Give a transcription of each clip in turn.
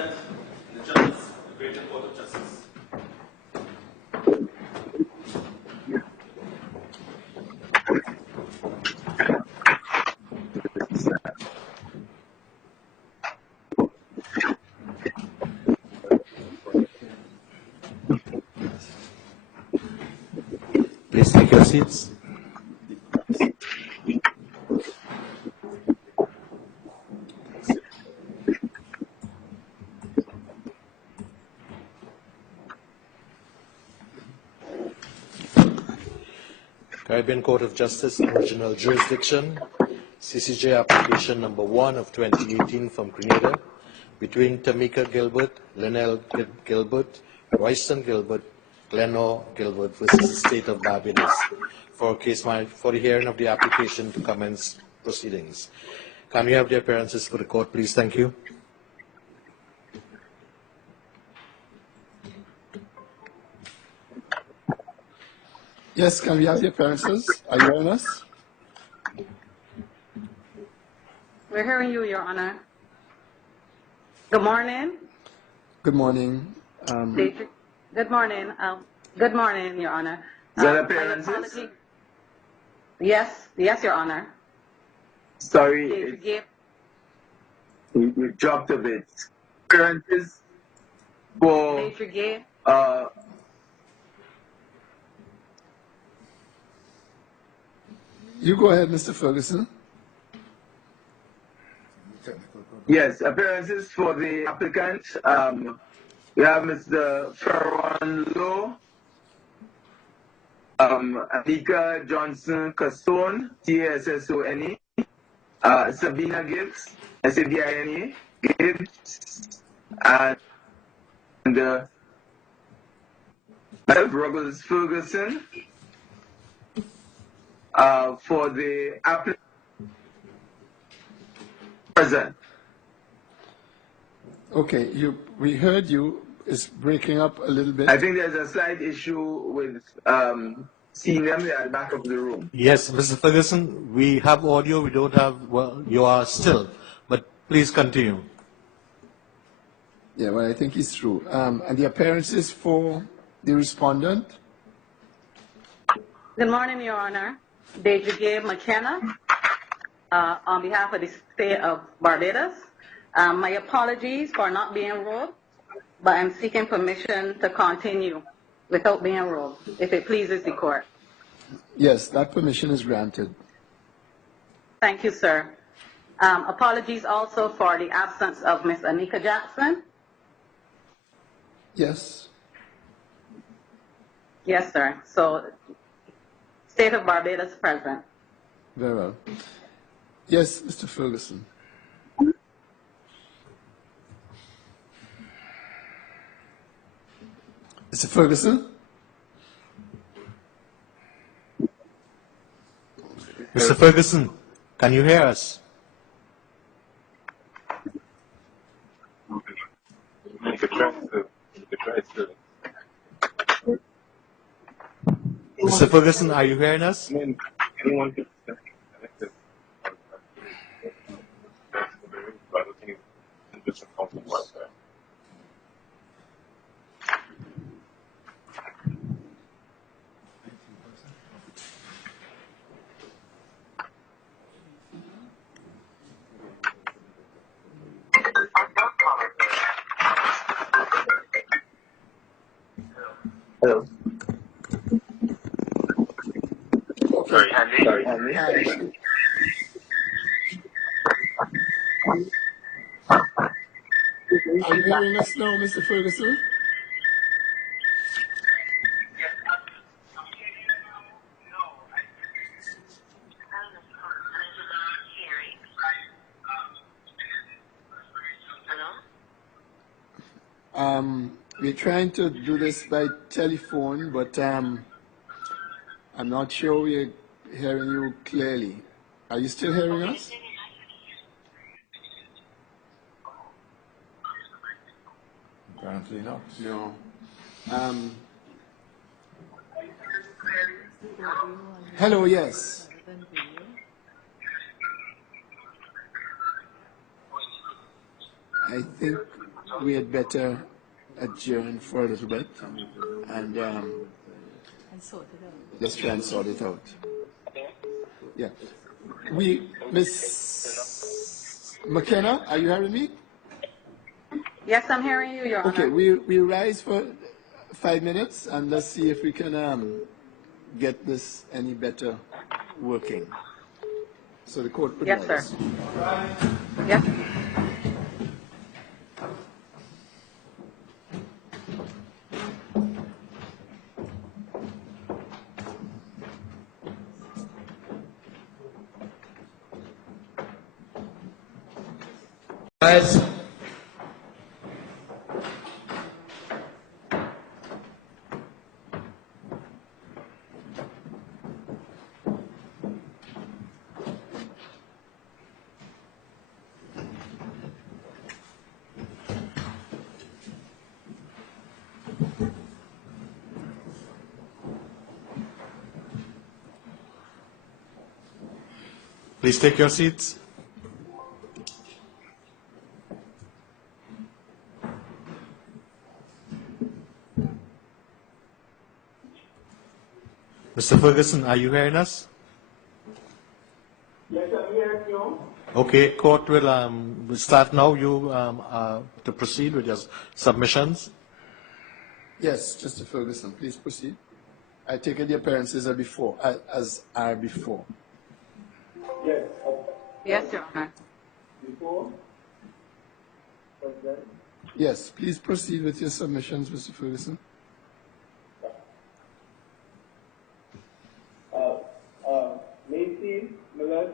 represent the judges of the Greater Court of Justice. Please take your seats. Caribbean Court of Justice, Original Jurisdiction, CCJ Application Number 1 of 2018 from Grenada, between Tamika Gilbert, Lynnel Gilbert, Royston Gilbert, Glennor Gilbert versus the State of Barbados, for the hearing of the application to commence proceedings. Can we have the appearances for the court, please? Thank you. Yes, can we have the appearances? Are you hearing us? We're hearing you, Your Honor. Good morning. Good morning. Good morning. Good morning, Your Honor. Is that appearances? Yes, Your Honor. Sorry, you dropped a bit. Appearances for You go ahead, Mr. Ferguson. yes, appearances for the applicant. We have Mr. Ferwan Lowe, Anika Johnson Castone, TSSONE, Sabina Gibbs, SABINE, Gibbs, and Ruggles Ferguson. For the applicant present. Okay, we heard you. It's breaking up a little bit. I think there's a slight issue with seeing them at the back of the room. Yes, Mr. Ferguson, we have audio, we don't have, well, you are still, but please continue. Yeah, well, I think it's true. And the appearances for the respondent? Good morning, Your Honor. Deja McKenna, on behalf of the State of Barbados. My apologies for not being enrolled, but I'm seeking permission to continue without being enrolled, if it pleases the court. Yes, that permission is granted. Thank you, sir. Apologies also for the absence of Ms. Anika Jackson. Yes. Yes, sir. So, State of Barbados present. Very well. Yes, Mr. Ferguson. Mr. Ferguson? Mr. Ferguson, can you hear us? Mr. Ferguson, are you hearing us? Anyone can connected. But I think it's a conflict there. Hello. Sorry, Sorry. Are you hearing us now, Mr. Ferguson? We're trying to do this by telephone, but I'm not sure we're hearing you clearly. Are you still hearing us? apparently not. No. Hello, yes. I think we had better adjourn for a little bit and let's try and sort it out. Yeah. Miss McKenna, are you hearing me? Yes, I'm hearing you, Your Okay, Honor. we rise for 5 minutes and let's see if we can get this any better working. So the court would Yes, sir. rise. Yes. Rise. Please take your seats. Mr. Ferguson, are you hearing us? Yes, I'm here, you. Okay, court will start now. You to proceed with your submissions. Yes, Mr. Ferguson, please proceed. I take it the appearances are before, as are before. Yes. Yes, Your Honor. Before? President? Yes, please proceed with your submissions, Mr. Ferguson. Macy, Millard,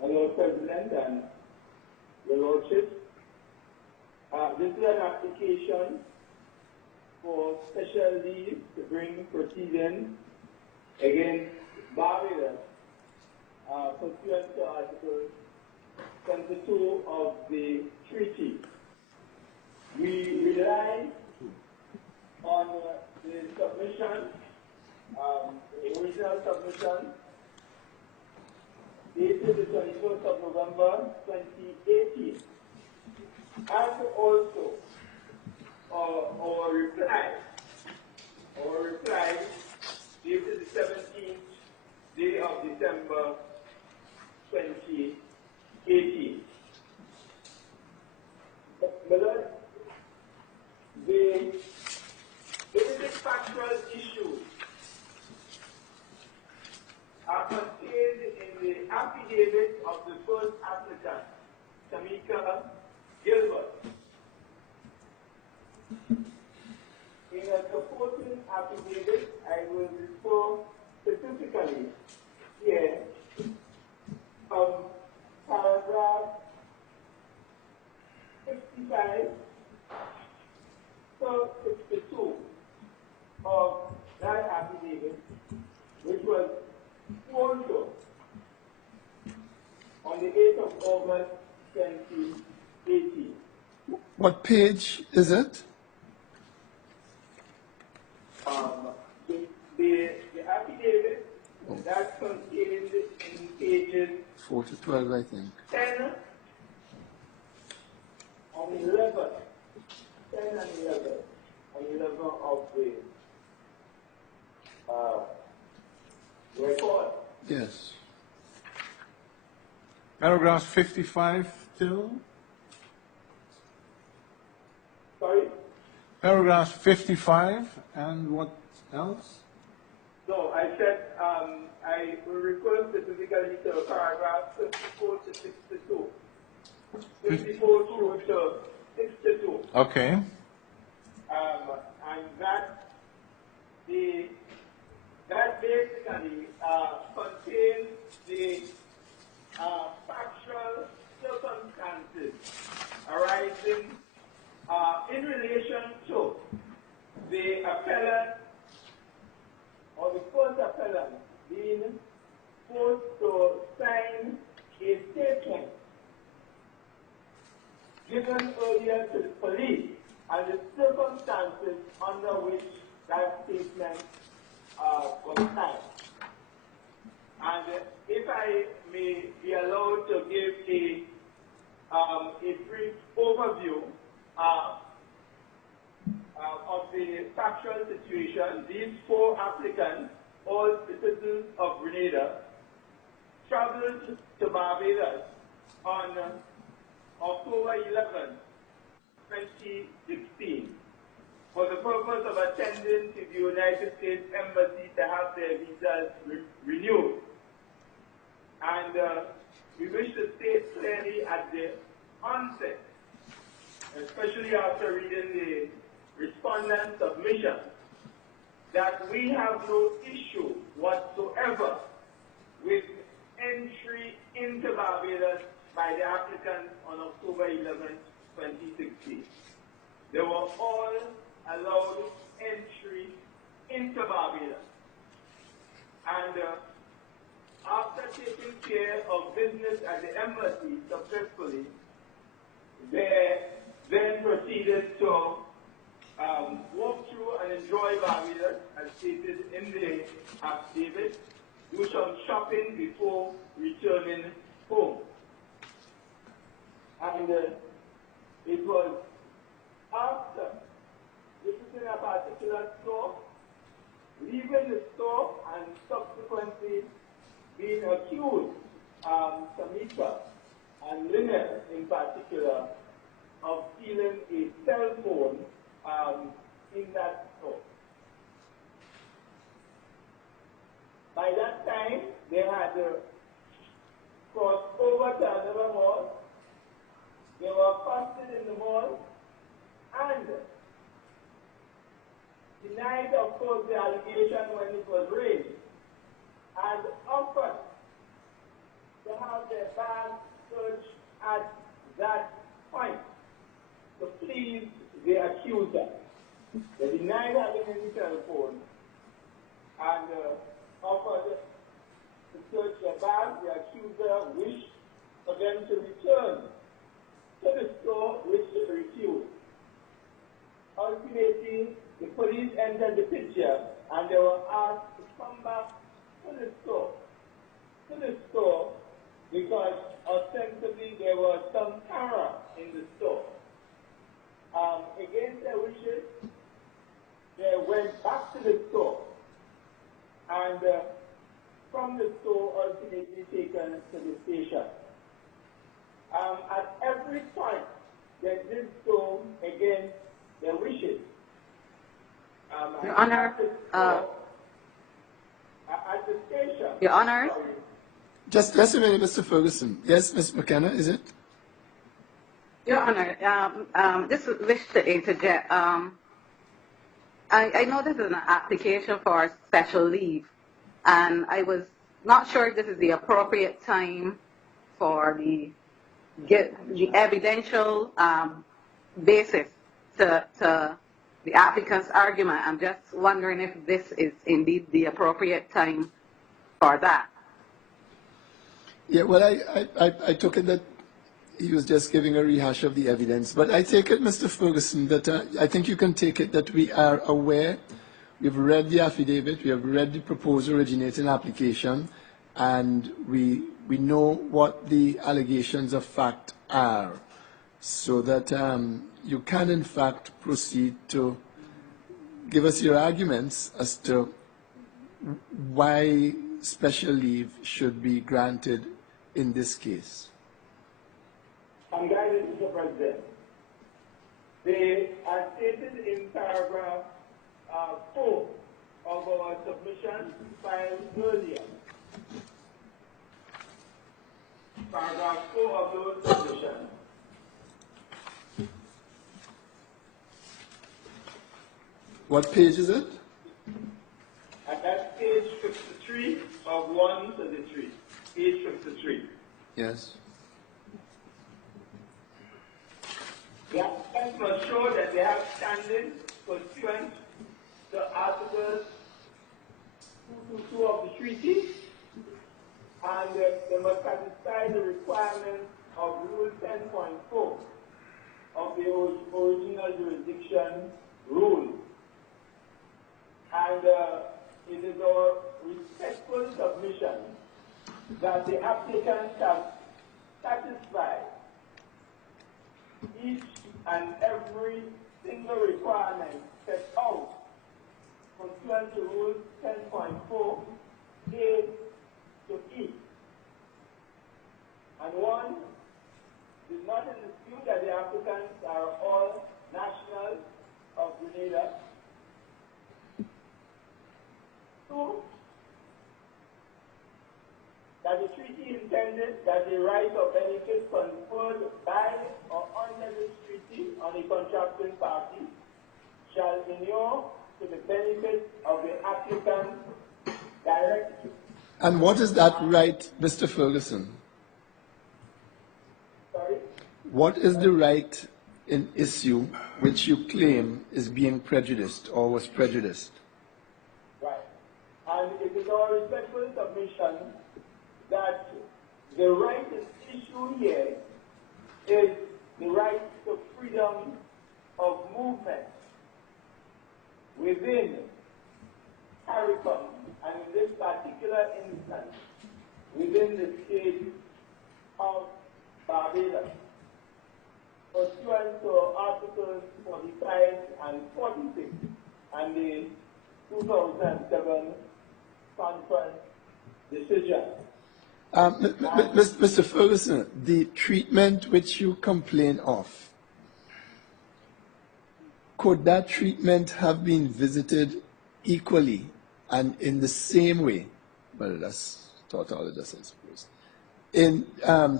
Lord President and your Lordship. This is an application for special leave to bring proceedings against Barbados pursuant to Article 22 of the treaty. We rely on the submission, the original submission, dated the 21st of November 2018, and also our reply dated the 17th day of December 2018. Below, the basic factual issues are contained in the affidavit of the first applicant, Tamika Gilbert. In a supporting affidavit, I will refer specifically here from paragraph 65 to 62 of that affidavit, which was sworn to on the 8th of August 2018. What page is it? The affidavit that's contained in pages 4 to 12, I think. 10 and 11. 10 and 11. And 11 of the record. Yes. Paragraphs 55 till? Sorry? Paragraphs 55 and what else? No, I said I will refer specifically to paragraph 54 to 62. 54 through to 62. Okay. And that basically contains the factual circumstances arising in relation to the appellant or the first appellant being forced to sign a statement given earlier to the police and the circumstances under which that statement was signed. And if I may be allowed to give a brief overview of the factual situation, these 4 applicants, all citizens of Grenada, traveled to Barbados on October 11, 2016, for the purpose of attending to the United States Embassy to have their visas renewed. And we wish to state clearly at the onset, especially after reading the respondent submission, that we have no issue whatsoever with entry into Barbados by the applicants on October 11, 2016. They were all allowed entry into Barbados. And after taking care of business at the embassy successfully, they then proceeded to walk through and enjoy Barbados, as stated in the affidavit, do some shopping before returning home. And it was after visiting a particular store, leaving the store, and subsequently being accused, Tamika and Lynnel in particular, of stealing a cell phone in that store. By that time, they had crossed over to another mall. They were accosted in the mall and denied, of course, the allegation when it was raised, and offered to have their bag searched at that point to please the accuser. They denied having any telephone and offered to search their bag. The accuser wished for them to return to the store, which they refused. Ultimately, the police entered the picture and they were asked to come back to the store because ostensibly there was some terror in the store. Against their wishes, they went back to the store and from the store ultimately taken to the station. At every point, they did so against their wishes. Your Honor, at the station. Your Honor. Just a minute, Mr. Ferguson. Yes, Ms. McKenna, is it? Your Honor, just wish to interject. I know this is an application for special leave, and I was not sure if this is the appropriate time for the evidential basis to the applicant's argument. I'm just wondering if this is indeed the appropriate time for that. Yeah, well, I took it that he was just giving a rehash of the evidence. But I take it, Mr. Ferguson, that I think you can take it that we are aware, we've read the affidavit, we have read the proposed originating application, and we know what the allegations of fact are, so that you can, in fact, proceed to give us your arguments as to why special leave should be granted in this case. I'm guided, Mr. President. They are stated in paragraph 4 of our submission filed earlier. Paragraph 4 of those submissions. What page is it? And that's page 53 of 133. Page 53. Yes. The applicants must show that they have standing pursuant to Article 222 of the treaty, and they must satisfy the requirements of Rule 10.4 of the original jurisdiction rule. And it is our respectful submission that the applicants have satisfied each and every single requirement set out pursuant to Rule 10.4 A to E. And one is not in dispute that the applicants are all nationals of Grenada. Two, that the treaty intended that the right of benefit conferred by or under this treaty on the contracting party shall inure to the benefit of the applicant directly. And what is that right, Mr. Ferguson? Sorry? What is the right in issue which you claim is being prejudiced or was prejudiced? Right. And it is our respectful submission that the right at issue here is the right to freedom of movement within CARICOM, and in this particular instance, within the state of Barbados, pursuant to Articles 45 and 46 and the 2007 conference decision. Mr. Ferguson, the treatment which you complain of, could that treatment have been visited equally and in the same way? Well, that's tautologist, I suppose.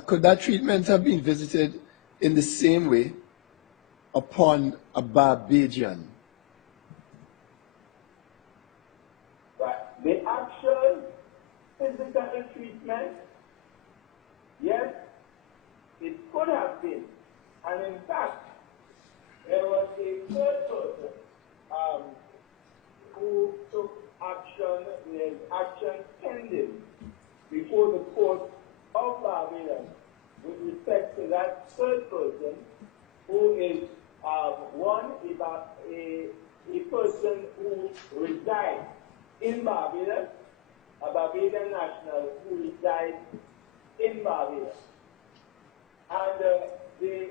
Could that treatment have been visited in the same way upon a Barbadian? Right. The actual physical treatment, yes, it could have been. And in fact, there was a third person who took action, with action pending before the court of Barbados with respect to that third person, who is a person who resides in Barbados, a Barbadian national who resides in Barbados. And the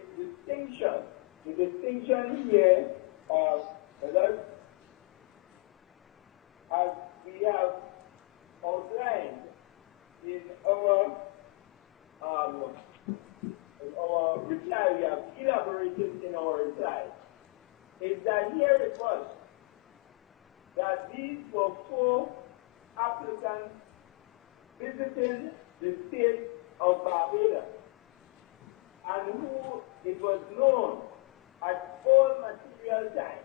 distinction here as we have outlined in our reply, we have elaborated in our reply, is that here it was that these were 4 applicants visiting the state of Barbados, and who it was known at all material time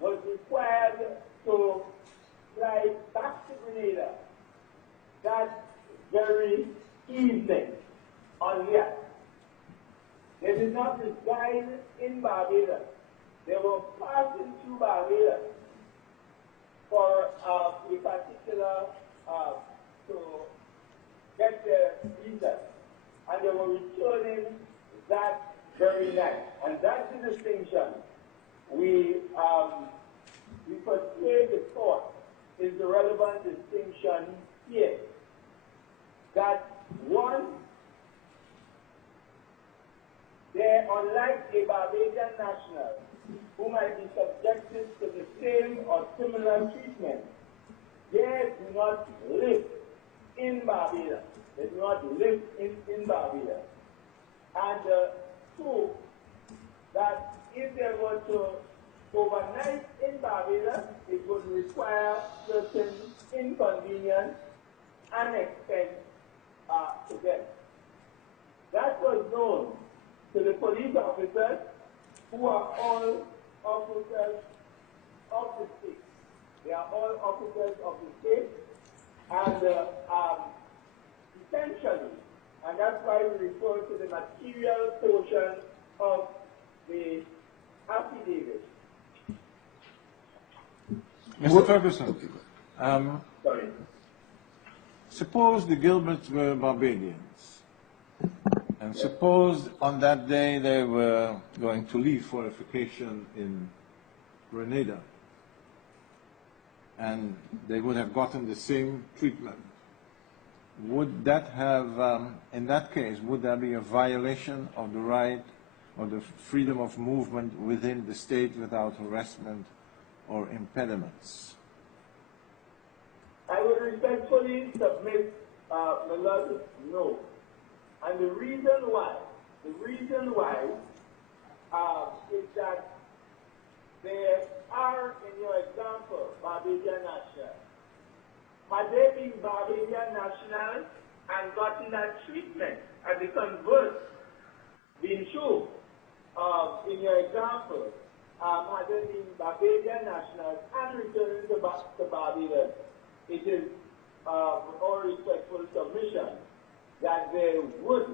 was required to fly back to Grenada that very evening on yacht. They did not reside in Barbados. They were passing through Barbados for a particular, to get their visa, and they were returning that very night. And that's the distinction we persuade the court is the relevant distinction here. That one, they, unlike a Barbadian national who might be subjected to the same or similar treatment, they do not live in Barbados. They do not live in Barbados. And 2, that if they were to overnight in Barbados, it would require certain inconvenience and expense to them. That was known to the police officers, who are all officers of the state. They are all officers of the state, and essentially, and that's why we refer to the material portion of the affidavit. Mr. Ferguson, Sorry. suppose the Gilberts were Barbadians, and suppose on that day they were going to leave for a vacation in Grenada, and they would have gotten the same treatment. Would that have, in that case, would there be a violation of the right or the freedom of movement within the state without harassment or impediments. I would respectfully submit, my Lord, no. And the reason why is that there are, in your example, Barbadian nationals. Had they been Barbadian nationals and gotten that treatment at the converse being true, in your example, had they been Barbadian nationals and returning to Barbados, it is our respectful submission that they would,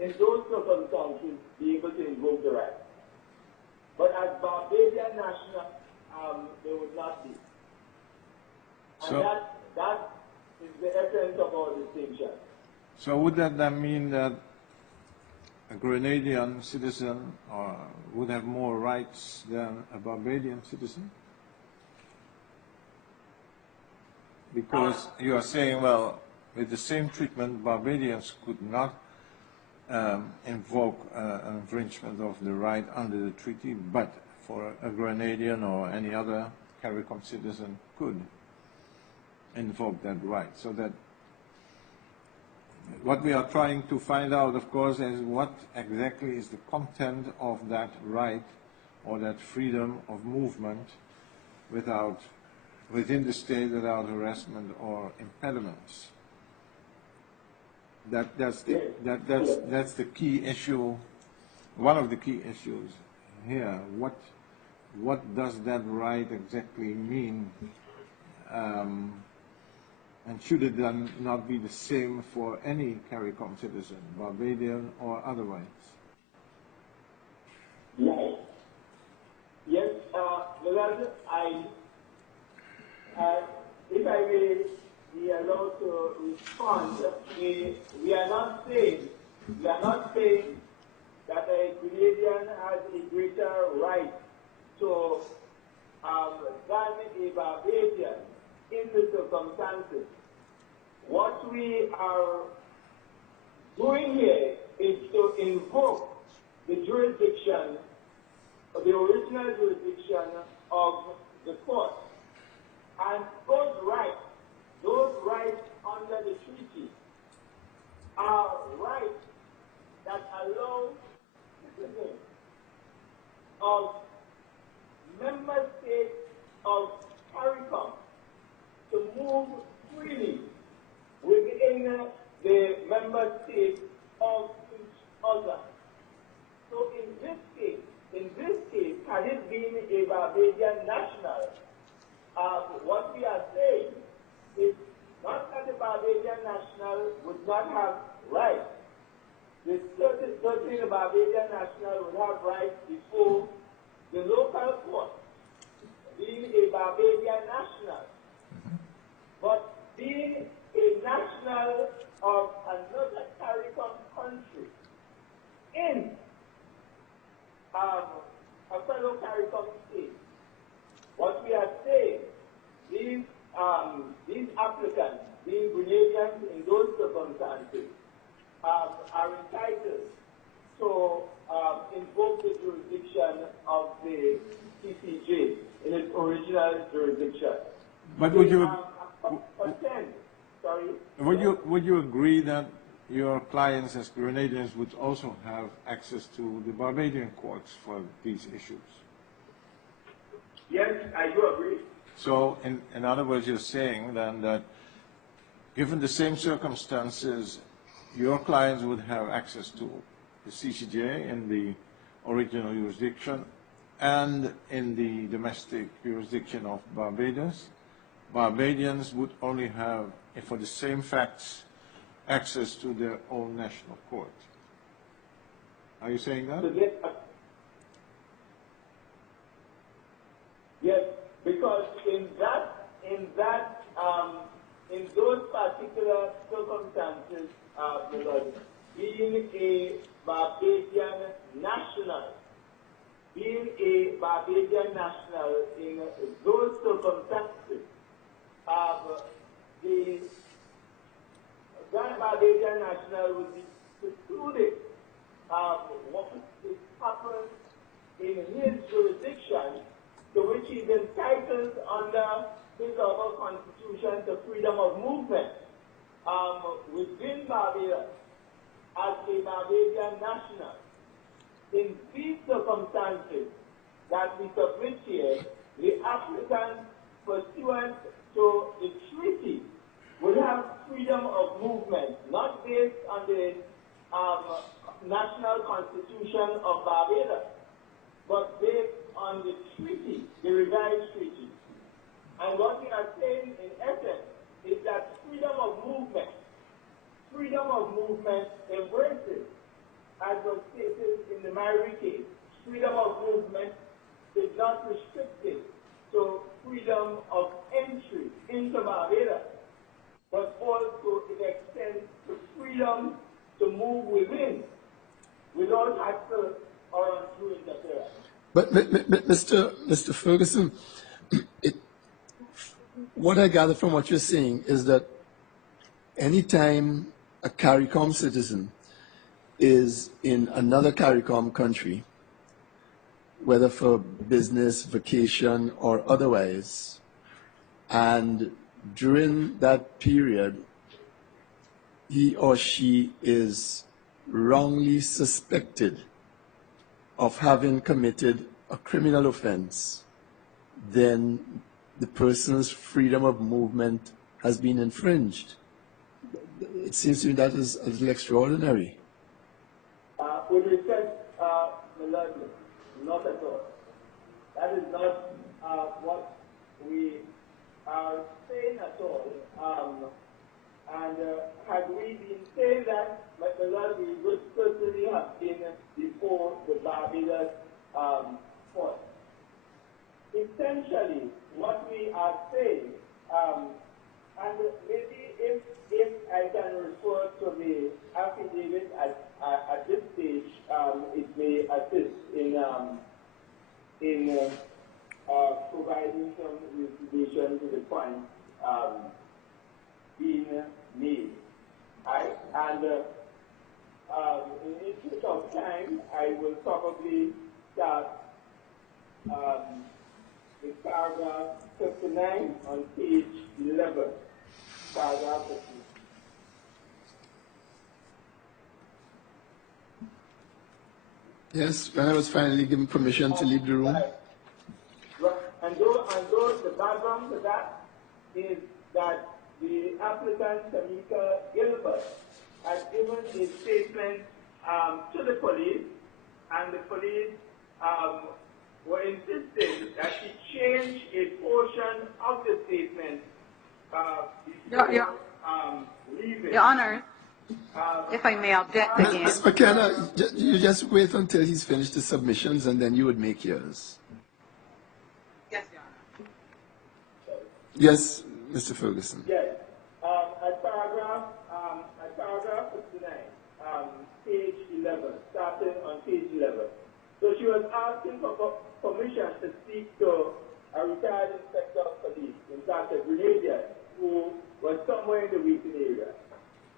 in those circumstances, be able to invoke the right. But as Barbadian nationals, they would not be. And So, that is the essence of our distinction. so would that then mean that a Grenadian citizen would have more rights than a Barbadian citizen? Because you are saying, well, with the same treatment, Barbadians could not invoke an infringement of the right under the treaty, but for a Grenadian or any other CARICOM citizen could invoke that right. So that what we are trying to find out, of course, is what exactly is the content of that right or that freedom of movement within the state without harassment or impediments. That's the key issue, one of the key issues here. What does that right exactly mean? And should it then not be the same for any CARICOM citizen, Barbadian or otherwise? Yes. Yes, Beloved, if I may be allowed to respond, we are not saying that a Canadian has a greater right to than a Barbadian in the circumstances. What we are doing here is to invoke the jurisdiction, the original jurisdiction of the court. And those rights under the treaty are rights that allow the citizens of member states of CARICOM to move freely within the member states of each other. So in this case, had it been a Barbadian national, what we are saying is not that the Barbadian national would not have rights. The certain Barbadian national would have rights before the local court, being a Barbadian national. But being a national of another CARICOM country in a fellow CARICOM state, what we are saying, these applicants, being Grenadians in those circumstances, are entitled to invoke the jurisdiction of the CCJ in its original jurisdiction. But would you agree that your clients as Grenadians would also have access to the Barbadian courts for these issues? Yes, I do agree. So, in other words, you're saying then that given the same circumstances, your clients would have access to the CCJ in the original jurisdiction and in the domestic jurisdiction of Barbados. Barbadians would only have, for the same facts, access to their own national court. Are you saying that? Yes, because in those particular circumstances, being a Barbadian national in those circumstances, that Barbadian national would be precluded happened in his jurisdiction, to which he's entitled under his our constitution to freedom of movement within Barbados as a Barbadian national. In these circumstances that we submit here, the applicant pursuant to the treaty will have freedom of movement, not based on the national constitution of Barbados, but based on the treaty, the revised treaty. And what we are saying in essence is that freedom of movement embraces, as was stated in the Mary case, freedom of movement is not restricted to freedom of entry into Barbados, but also it extends to freedom to move within without hassle or undue interference. But Mr. Ferguson, what I gather from what you're saying is that anytime a CARICOM citizen is in another CARICOM country, whether for business, vacation, or otherwise, and during that period, he or she is wrongly suspected of having committed a criminal offense, then the person's freedom of movement has been infringed. It seems to me that is a little extraordinary. With respect, Melody, not at all. That is not what we are saying at all. Had we been saying that, Melody, we would certainly have been before the Barbados court. Essentially, what we are saying, and maybe if I can refer to the affidavit at this stage, it may assist in providing some elucidation to the point being made. And in the interest of time, I will probably start with paragraph 59 on page 11. Paragraph 59. Yes, when I was finally given permission to leave the room. And though the background to that is that the applicant, Tamika Gilbert, has given a statement to the police, and the police were insisting that she change a portion of the statement before leaving. Your Honor, if I may object again. Ms. McKenna, you just wait until he's finished the submissions and then you would make yours. Yes, Your Honor. Yes, Mr. Ferguson. Yes. At paragraph 59, page 11, starting on page 11. So she was asking for permission to speak to a retired inspector of police, in fact, a Grenadian, who was somewhere in the Wheaton area.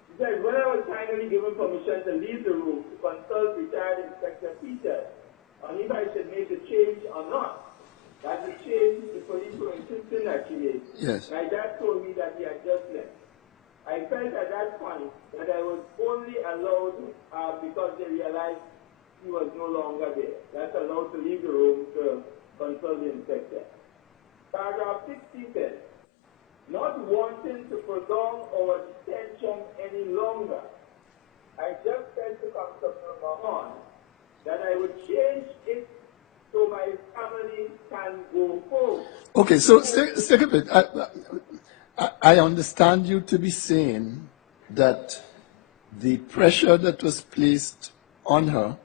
She said, when I was finally given permission to leave the room to consult retired Inspector Peter on if I should make a change or not, that the change the police were insisting that she made. Yes. My dad told me that he had just left. I felt at that point that I was only allowed because they realized he was no longer there. That's allowed to leave the room to consult the inspector. Paragraph 60 says, not wanting to prolong our detention any longer, I just said to Constable Mahon that I would change it so my family can go home. Okay, so stick a bit. I understand you to be saying that the pressure that was placed on her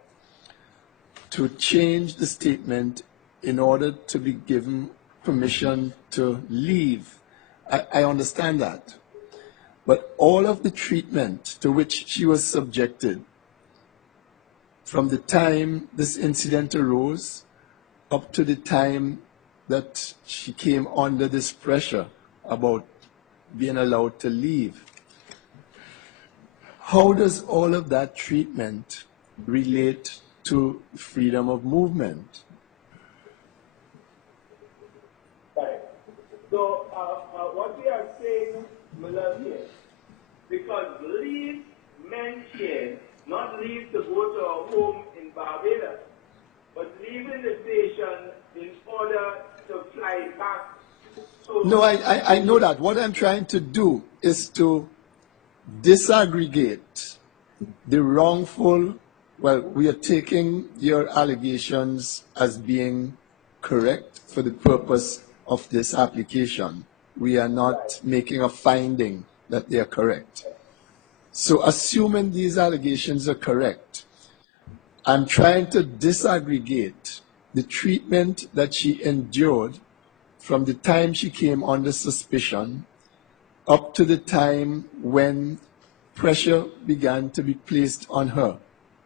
to change the statement in order to be given permission to leave, I understand that. But all of the treatment to which she was subjected from the time this incident arose up to the time that she came under this pressure about being allowed to leave, how does all of that treatment relate to freedom of movement. Right. So what we are saying, Miller, here, because leave mentioned not leave to go to a home in Barbados, but leaving the station in order to fly back. No, I know that. What I'm trying to do is to disaggregate the wrongful. Well, we are taking your allegations as being correct for the purpose of this application. We are not making a finding that they are correct. So assuming these allegations are correct, I'm trying to disaggregate the treatment that she endured from the time she came under suspicion up to the time when pressure began to be placed on her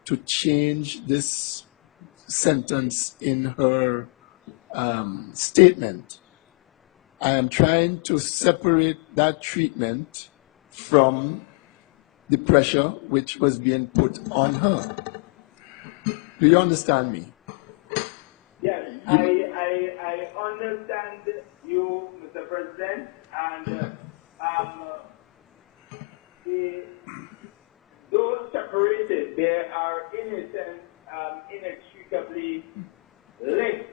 to change this sentence in her statement. I am trying to separate that treatment from the pressure which was being put on her. Do you understand me? Yes, I understand you, Mr. President, and those separated, they are in a sense inextricably linked,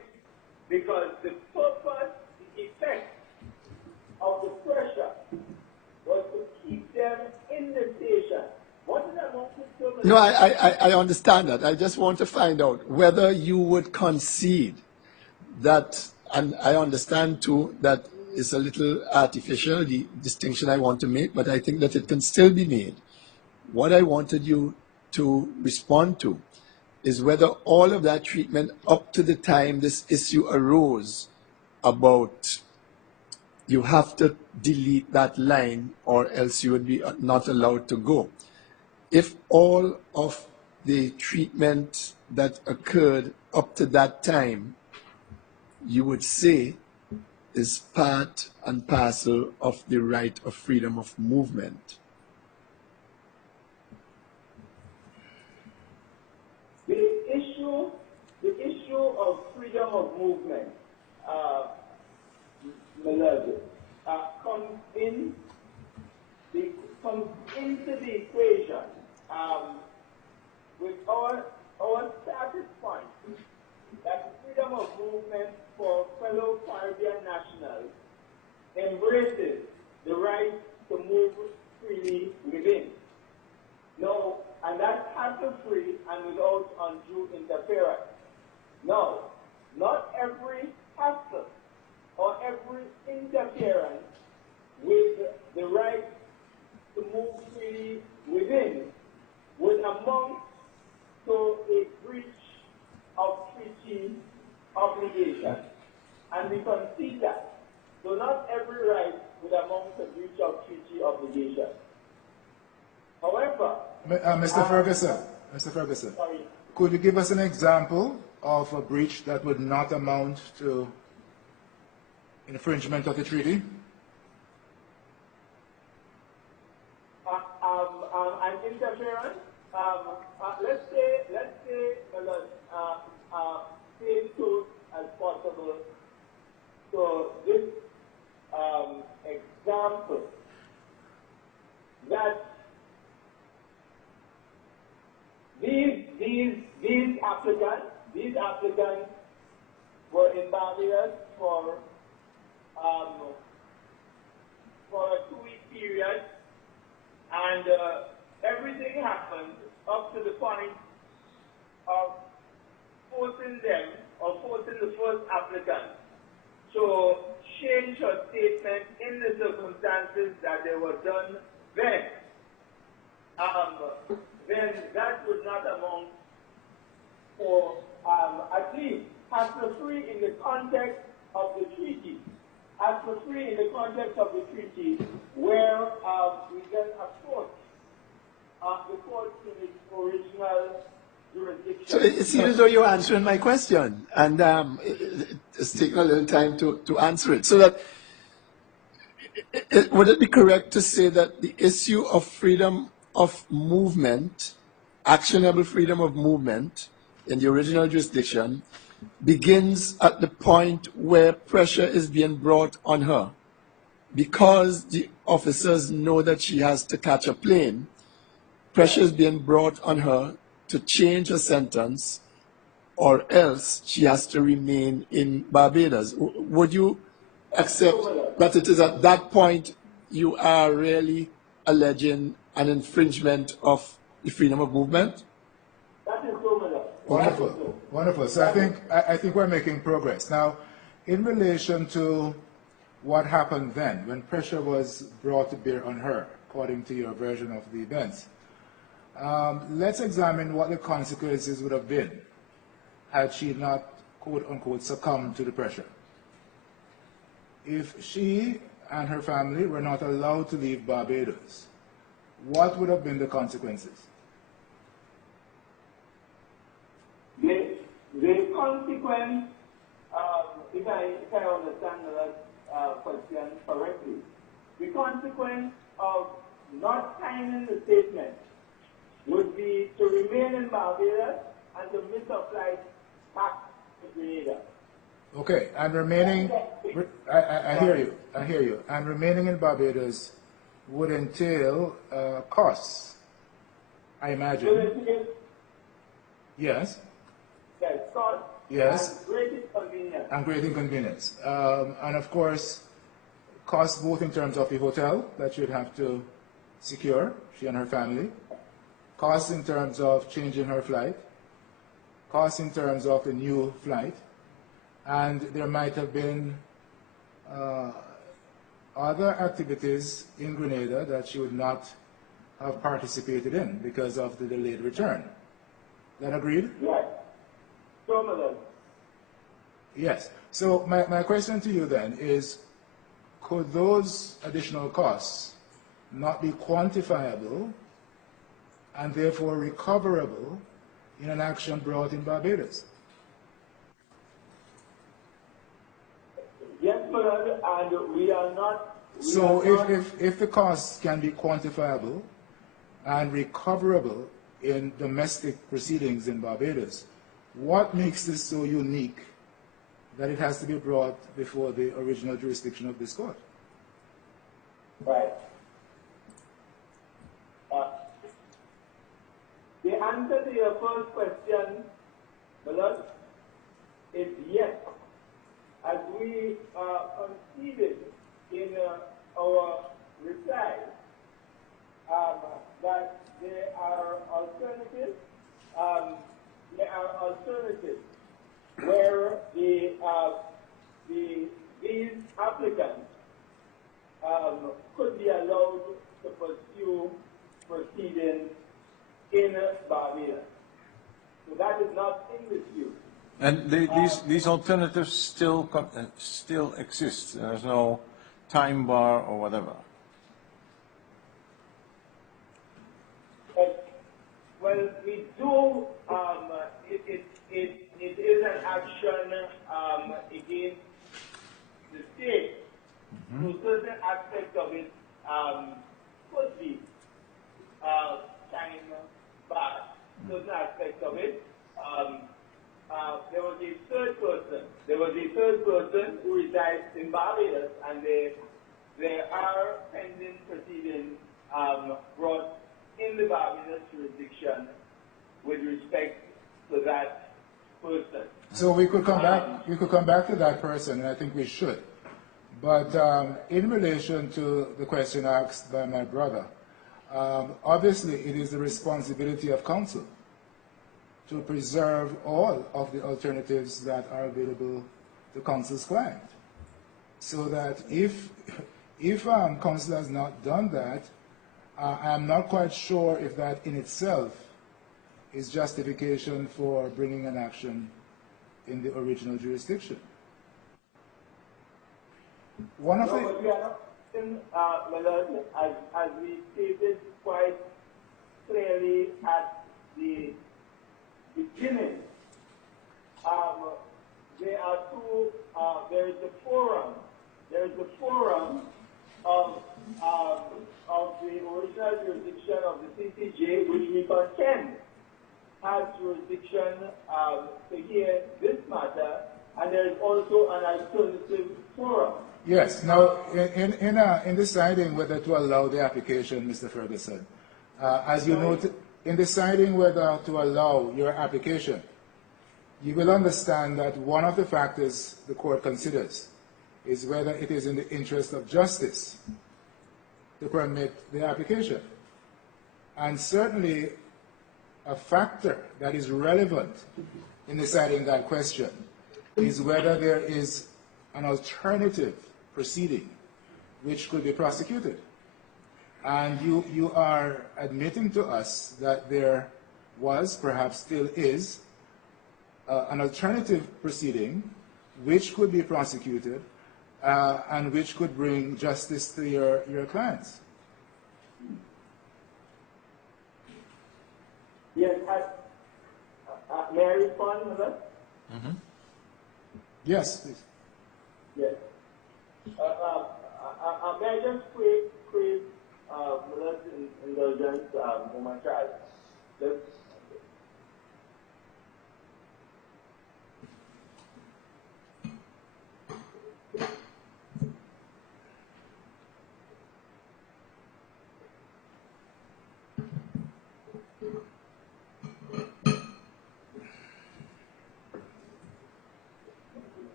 because the purpose, the effect of the pressure was to keep them in the station. What is that want to do? No, I understand that. I just want to find out whether you would concede that, and I understand too that it's a little artificial, the distinction I want to make, but I think that it can still be made. What I wanted you to respond to is whether all of that treatment up to the time this issue arose about you have to delete that line or else you would be not allowed to go. If all of the treatment that occurred up to that time, you would say, is part and parcel of the right of freedom of movement. The issue of freedom of movement, comes into the equation with our starting point that freedom of movement for fellow Caribbean nationals embraces the right to move freely within. No, and that's hassle-free and without undue interference. No, not every hassle or every interference with the right to move freely within would amount to a breach of treaty obligation. And we concede that. So not every right would amount to breach of treaty obligation. However, Mr. Ferguson, sorry. Could you give us an example of a breach that would not amount to infringement of the treaty? An interference. Let's say same tools as possible. So this example that these applicants were in Barbados for a 2-week period, and everything happened up to the point of forcing them, or forcing the first applicant to change her statement in the circumstances that they were done then. Then that would not amount for at least hassle-free in the context of the treaty. Hassle-free in the context of the treaty, where we can approach the court in its original jurisdiction. So it seems as though you're answering my question, and it's taking a little time to answer it. So that, would it be correct to say that the issue of freedom of movement, actionable freedom of movement, in the original jurisdiction begins at the point where pressure is being brought on her. Because the officers know that she has to catch a plane, pressure is being brought on her to change her sentence, or else she has to remain in Barbados. Would you accept that it is at that point you are really alleging an infringement of the freedom of movement? That is so. Wonderful, wonderful. So I think we're making progress. Now, in relation to what happened then, when pressure was brought to bear on her, according to your version of the events, let's examine what the consequences would have been had she not, quote-unquote, succumbed to the pressure. If she and her family were not allowed to leave Barbados, what would have been the consequences? The consequence, if I understand that question correctly, the consequence of not signing the statement would be to remain in Barbados and to miss a flight back to Grenada. Okay, and remaining, I hear you, and remaining in Barbados would entail costs, I imagine. Yes? Yes, cost. Yes. And great inconvenience. And great inconvenience. And of course, costs both in terms of the hotel that she'd have to secure, she and her family, costs in terms of changing her flight, costs in terms of the new flight, and there might have been other activities in Grenada that she would not have participated in because of the delayed return. That agreed? Yes. Yes. So my question to you then is, could those additional costs not be quantifiable and therefore recoverable in an action brought in Barbados? Yes, and we are not. So if the costs can be quantifiable and recoverable in domestic proceedings in Barbados, what makes this so unique that it has to be brought before the original jurisdiction of this court? Right. The answer to your first question, Millard, is yes. As we conceded in our reply, that there are alternatives. Where these applicants could be allowed to pursue proceedings in Barbados. So that is not in dispute. And these alternatives still exist. There's no time bar or whatever. Well, we do. It is an action against the state. So certain aspects of it could be time barred. Certain aspects of it. There was a third person. There was a third person who resides in Barbados, and there are pending proceedings brought in the Barbados jurisdiction with respect to that person. So we could come back. We could come back to that person, and I think we should. But in relation to the question asked by my brother, obviously it is the responsibility of counsel to preserve all of the alternatives that are available to counsel's client, so that if counsel has not done that, I'm not quite sure if that in itself is justification for bringing an action in the original jurisdiction. One of But we are not in, Millard, as we stated quite clearly at the beginning, there are two. There is the forum. There is the forum of the original jurisdiction of the CCJ, which we contend has jurisdiction to hear this matter, and there is also an alternative forum. Yes. Now, in deciding whether to allow the application, Mr. Ferguson, as you noted, in deciding whether to allow your application, you will understand that one of the factors the court considers is whether it is in the interest of justice to permit the application. And certainly, a factor that is relevant in deciding that question is whether there is an alternative proceeding which could be prosecuted. And you are admitting to us that there was, perhaps still is, an alternative proceeding which could be prosecuted and which could bring justice to your clients. Yes, may I respond to that? Mm-hmm. Yes, please. Yes. May I just crave Miller's indulgence momentarily?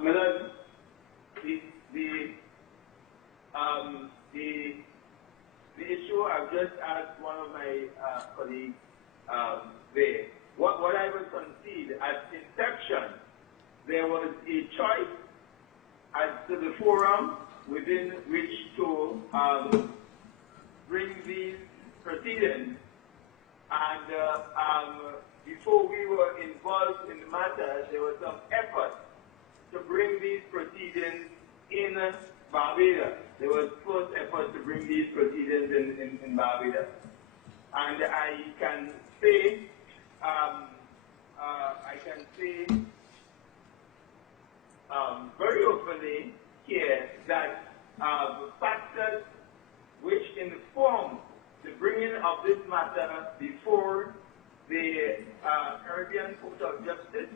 Miller, the issue I've just asked one of my colleagues there. What I would concede at inception, there was a choice as to the forum within which to bring these proceedings, and before we were involved in the matter, there was some effort to bring these proceedings in Barbados. There was first effort to bring these proceedings in Barbados. And I can say very openly here that factors which informed the bringing of this matter before the Caribbean Court of Justice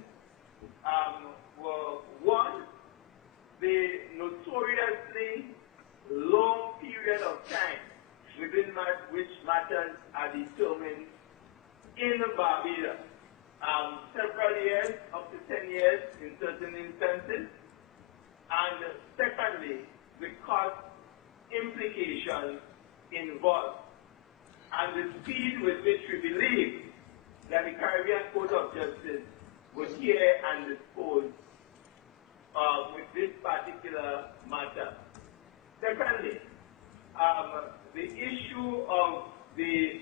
were, one, the notoriously long period of time within which matters are determined in Barbados. Several years, up to 10 years in certain instances. And secondly, the cost implications involved. And the speed with which we believe that the Caribbean Court of Justice would hear and dispose with this particular matter. Secondly, the issue of the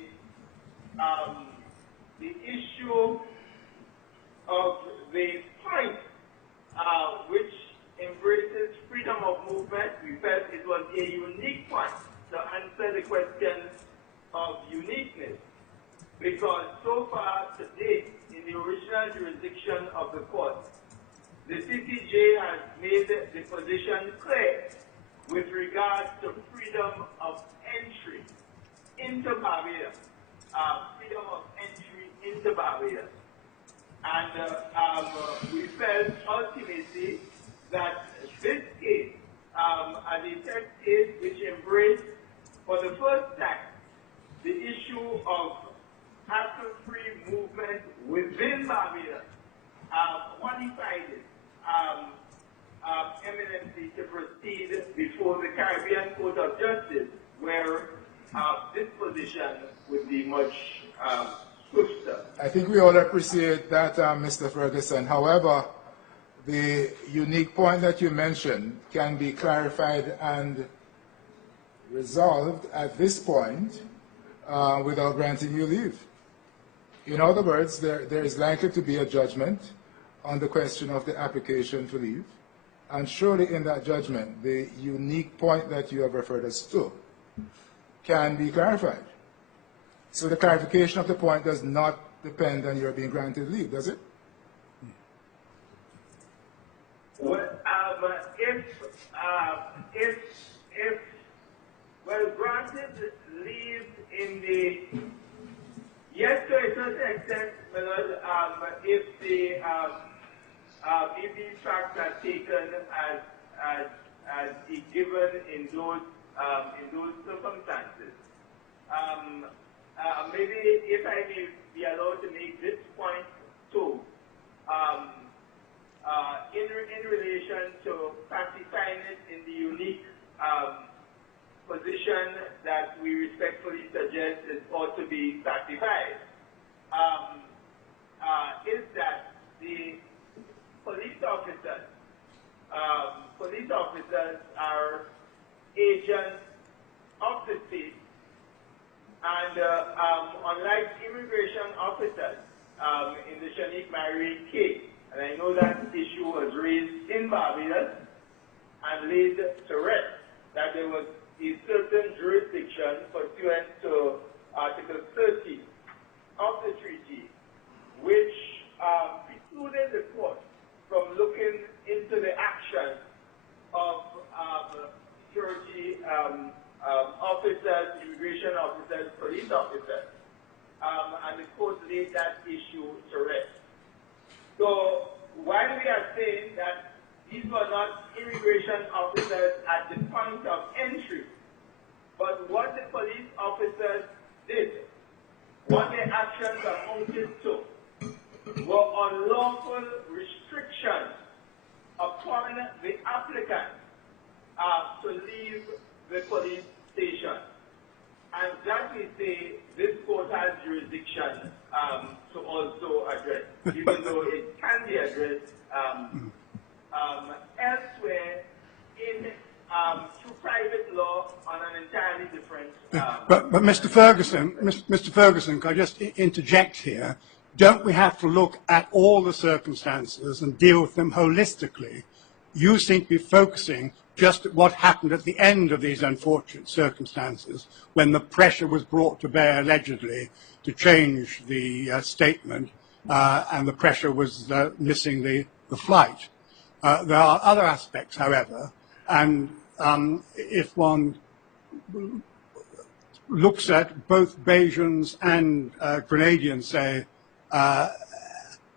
point which embraces freedom of movement, we felt it was a unique point to answer the question of uniqueness, because so far to date, in the original jurisdiction of the court, the CCJ has made the position clear with regard to freedom of entry into Barbados, freedom of entry into Barbados. And we felt ultimately that this case, as a test case which embraced for the first time the issue of hassle-free movement within Barbados, qualified it eminently to proceed before the Caribbean Court of Justice, where this position would be much swifter. I think we all appreciate that, Mr. Ferguson. However, the unique point that you mentioned can be clarified and resolved at this point without granting you leave. In other words, there is likely to be a judgment on the question of the application for leave, and surely in that judgment, the unique point that you have referred us to can be clarified. So the clarification of the point does not depend on your being granted leave, does it? Well, well, granted leave in the, yes, to a certain extent, if these facts are taken as given in those circumstances. Maybe if I may be allowed to make this point too, in relation to classifying it in the unique position that we respectfully suggest it ought to be classified, is that the police officers are agents of the state, and unlike immigration officers in the Shanique Marine case, and I know that issue was raised in Barbados and laid to rest, that there was a certain jurisdiction pursuant to Article 30 of the treaty, which precluded the court from looking into the actions of security officers, immigration officers, police officers, and the court laid that issue to rest. So while we are saying that these were not immigration officers at the point of entry, but what the police officers did, what their actions amounted to, were unlawful restrictions upon the applicant to leave the police station. And that we say this court has jurisdiction to also address, even though it can be addressed elsewhere in through private law on an entirely different. But Mr. Ferguson, can I just interject here? Don't we have to look at all the circumstances and deal with them holistically? You seem to be focusing just at what happened at the end of these unfortunate circumstances when the pressure was brought to bear allegedly to change the statement and the pressure was missing the flight. There are other aspects, however, and if one looks at both Bajans and Grenadians, say,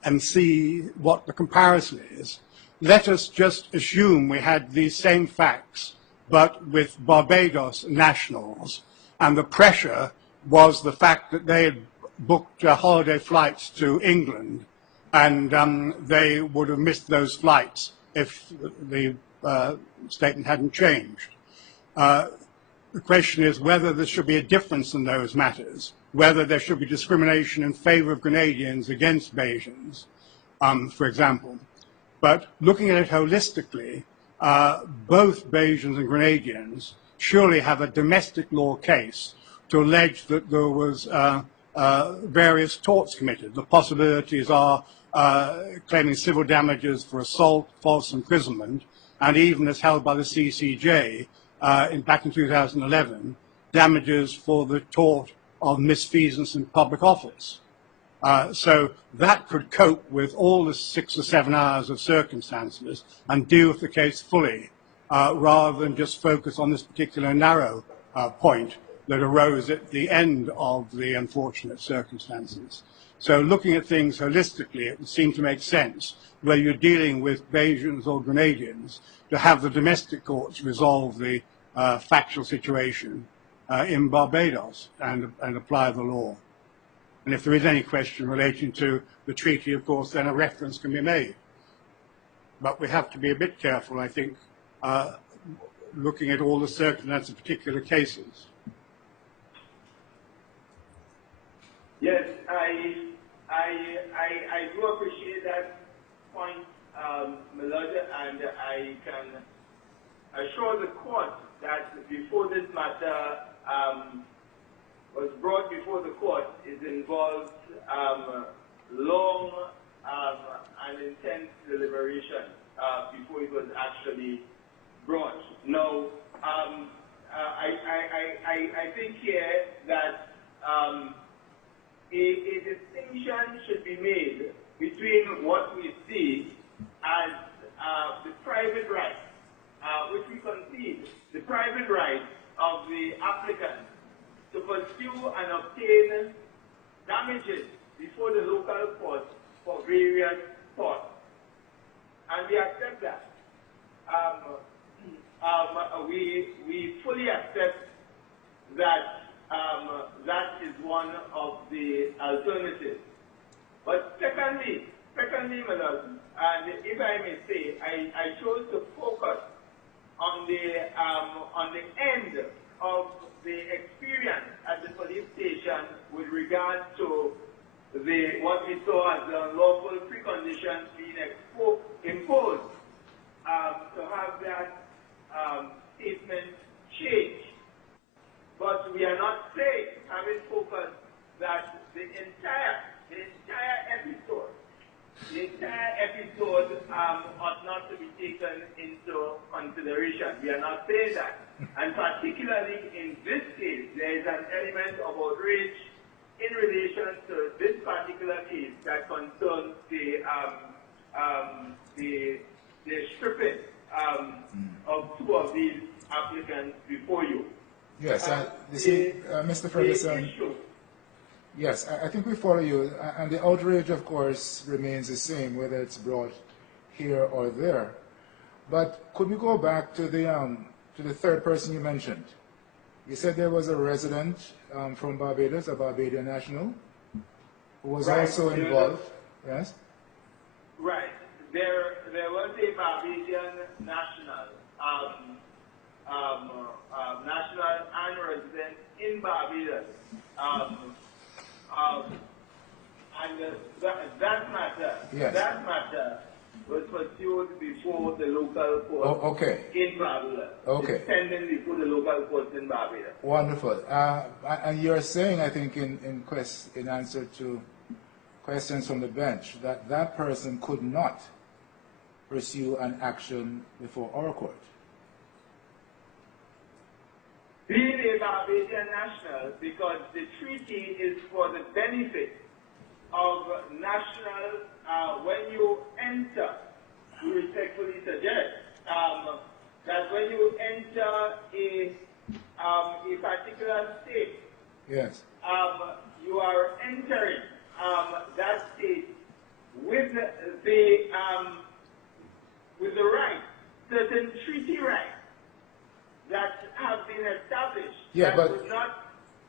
and see what the comparison is, let us just assume we had these same facts, but with Barbados nationals, and the pressure was the fact that they had booked holiday flights to England, and they would have missed those flights if the statement hadn't changed. The question is whether there should be a difference in those matters, whether there should be discrimination in favor of Grenadians against Bajans, for example. But looking at it holistically, both Bajans and Grenadians surely have a domestic law case to allege that there was various torts committed. The possibilities are claiming civil damages for assault, false imprisonment, and even as held by the CCJ back in 2011, damages for the tort of misfeasance in public office. So that could cope with all the 6 or 7 hours of circumstances and deal with the case fully, rather than just focus on this particular narrow point that arose at the end of the unfortunate circumstances. So looking at things holistically, it would seem to make sense, whether you're dealing with Bajans or Grenadians, to have the domestic courts resolve the factual situation in Barbados and apply the law. And if there is any question relating to the treaty, of course, then a reference can be made. But we have to be a bit careful, I think, looking at all the circumstances of particular cases. Yes, I do appreciate that point, Melody, and I can assure the court that before this matter was brought before the court, it involved long and intense deliberation before it was actually brought. Now, I think here that a distinction should be made between what we see as the private rights, which we concede, the private rights of the applicant to pursue and obtain damages before the local court for various courts. And we accept that. We fully accept that that is one of the alternatives. But secondly, my lord, and if I may say, I chose to focus on the end of the experience at the police station with regard to what we saw as the unlawful preconditions being imposed to have that statement changed. But we are not saying, having focused, that the entire episode ought not to be taken into consideration. We are not saying that. And particularly in this case, there is an element of outrage in relation to this particular case that concerns the stripping of two of these applicants before you. Yes, Mr. Ferguson. Yes, I think we follow you, and the outrage, of course, remains the same, whether it's brought here or there. But could we go back to the third person you mentioned? You said there was a resident from Barbados, a Barbadian national, who was also involved. Yes. Right. There was a Barbadian national, national and resident in Barbados. And that matter, yes. That matter was pursued before the local court in Barbados. Okay. It's pending before the local court in Barbados. Wonderful. And you're saying, I think, in answer to questions from the bench, that that person could not pursue an action before our court. Being a Barbadian national, because the treaty is for the benefit of nationals when you enter, we respectfully suggest that when you enter a particular state, yes, you are entering that state with the right, certain treaty rights that have been established that would not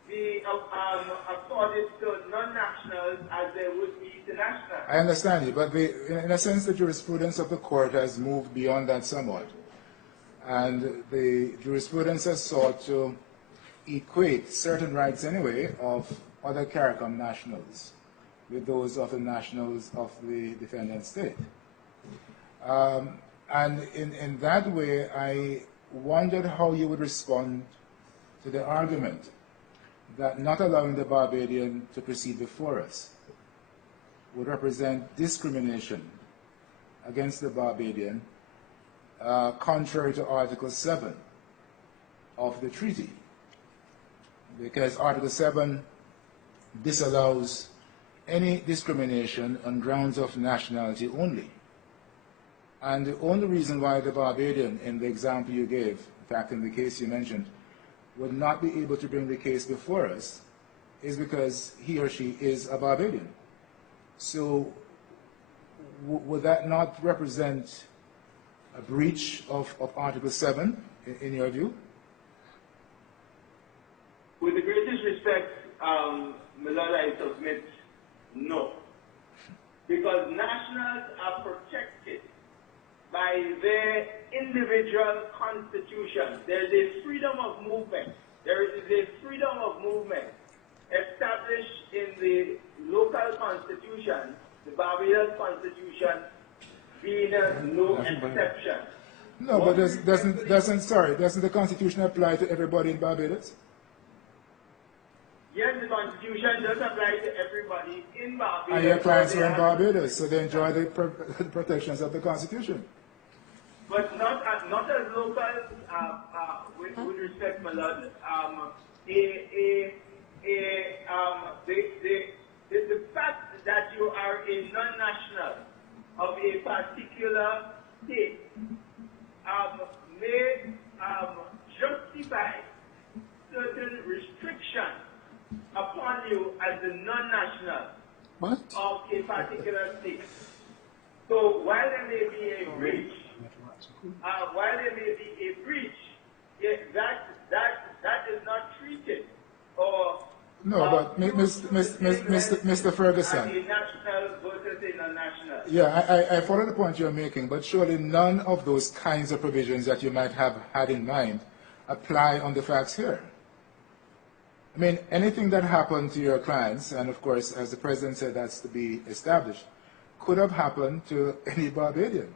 be accorded to non-nationals as they would be to nationals. I understand you, but in a sense, the jurisprudence of the court has moved beyond that somewhat. And the jurisprudence has sought to equate certain rights anyway of other CARICOM nationals with those of the nationals of the defendant state. And in that way, I wondered how you would respond to the argument that not allowing the Barbadian to proceed before us would represent discrimination against the Barbadian, contrary to Article 7 of the treaty, because Article 7 disallows any discrimination on grounds of nationality only. And the only reason why the Barbadian, in the example you gave, in fact in the case you mentioned, would not be able to bring the case before us is because he or she is a Barbadian. So would that not represent a breach of Article 7 in your view? With the greatest respect, Milord, I submit no. Because nationals are protected by their individual constitution. There is a freedom of movement. There is a freedom of movement established in the local constitution, the Barbados constitution being no exception. No, but doesn't the constitution apply to everybody in Barbados? Yes, the constitution does apply to everybody in Barbados. And your clients are in Barbados, so they enjoy the protections of the constitution. But not as local, with respect, my lord. The fact that you are a non-national of a particular state may justify certain upon you as the non-national What? of a particular state. So while there may be a breach, yeah, that is not treated or No, but Mr. Ferguson. as a national versus a non-national. Yeah, I follow the point you're making, but surely none of those kinds of provisions that you might have had in mind apply on the facts here. I mean, anything that happened to your clients, and of course, as the President said, that's to be established, could have happened to any Barbadian.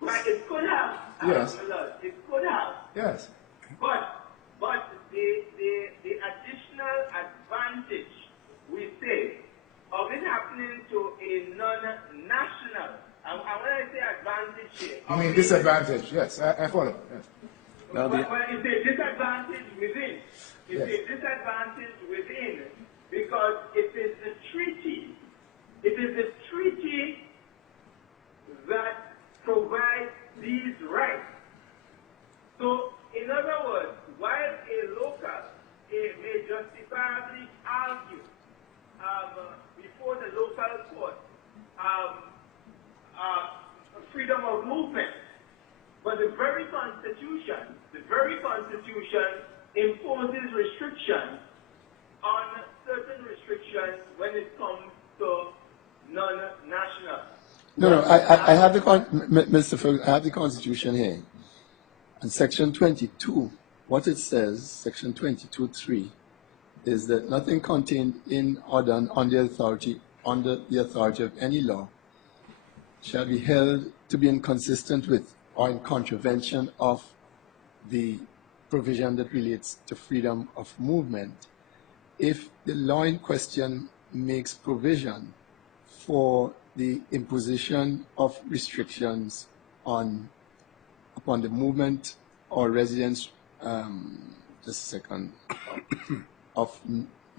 Right, it could have. Yes. It could have. Yes. But the additional advantage, we say, of it happening to a non-national, and when I say advantage here... You mean disadvantage? Yes, I follow. Yes. Well, it's a disadvantage within. It's a disadvantage within because it is the treaty. It is the treaty that provides these rights. So, in other words, while a local may justifiably argue before the local court freedom of movement, but the very Constitution imposes restrictions on certain restrictions when it comes to non-national. No, I have the Mr. Ferguson, I have the Constitution here, and Section 22. What it says, Section 22(3), is that nothing contained in or done under the authority of any law shall be held to be inconsistent with or in contravention of the provision that relates to freedom of movement if the law in question makes provision for the imposition of restrictions upon the movement or residence, just a second, of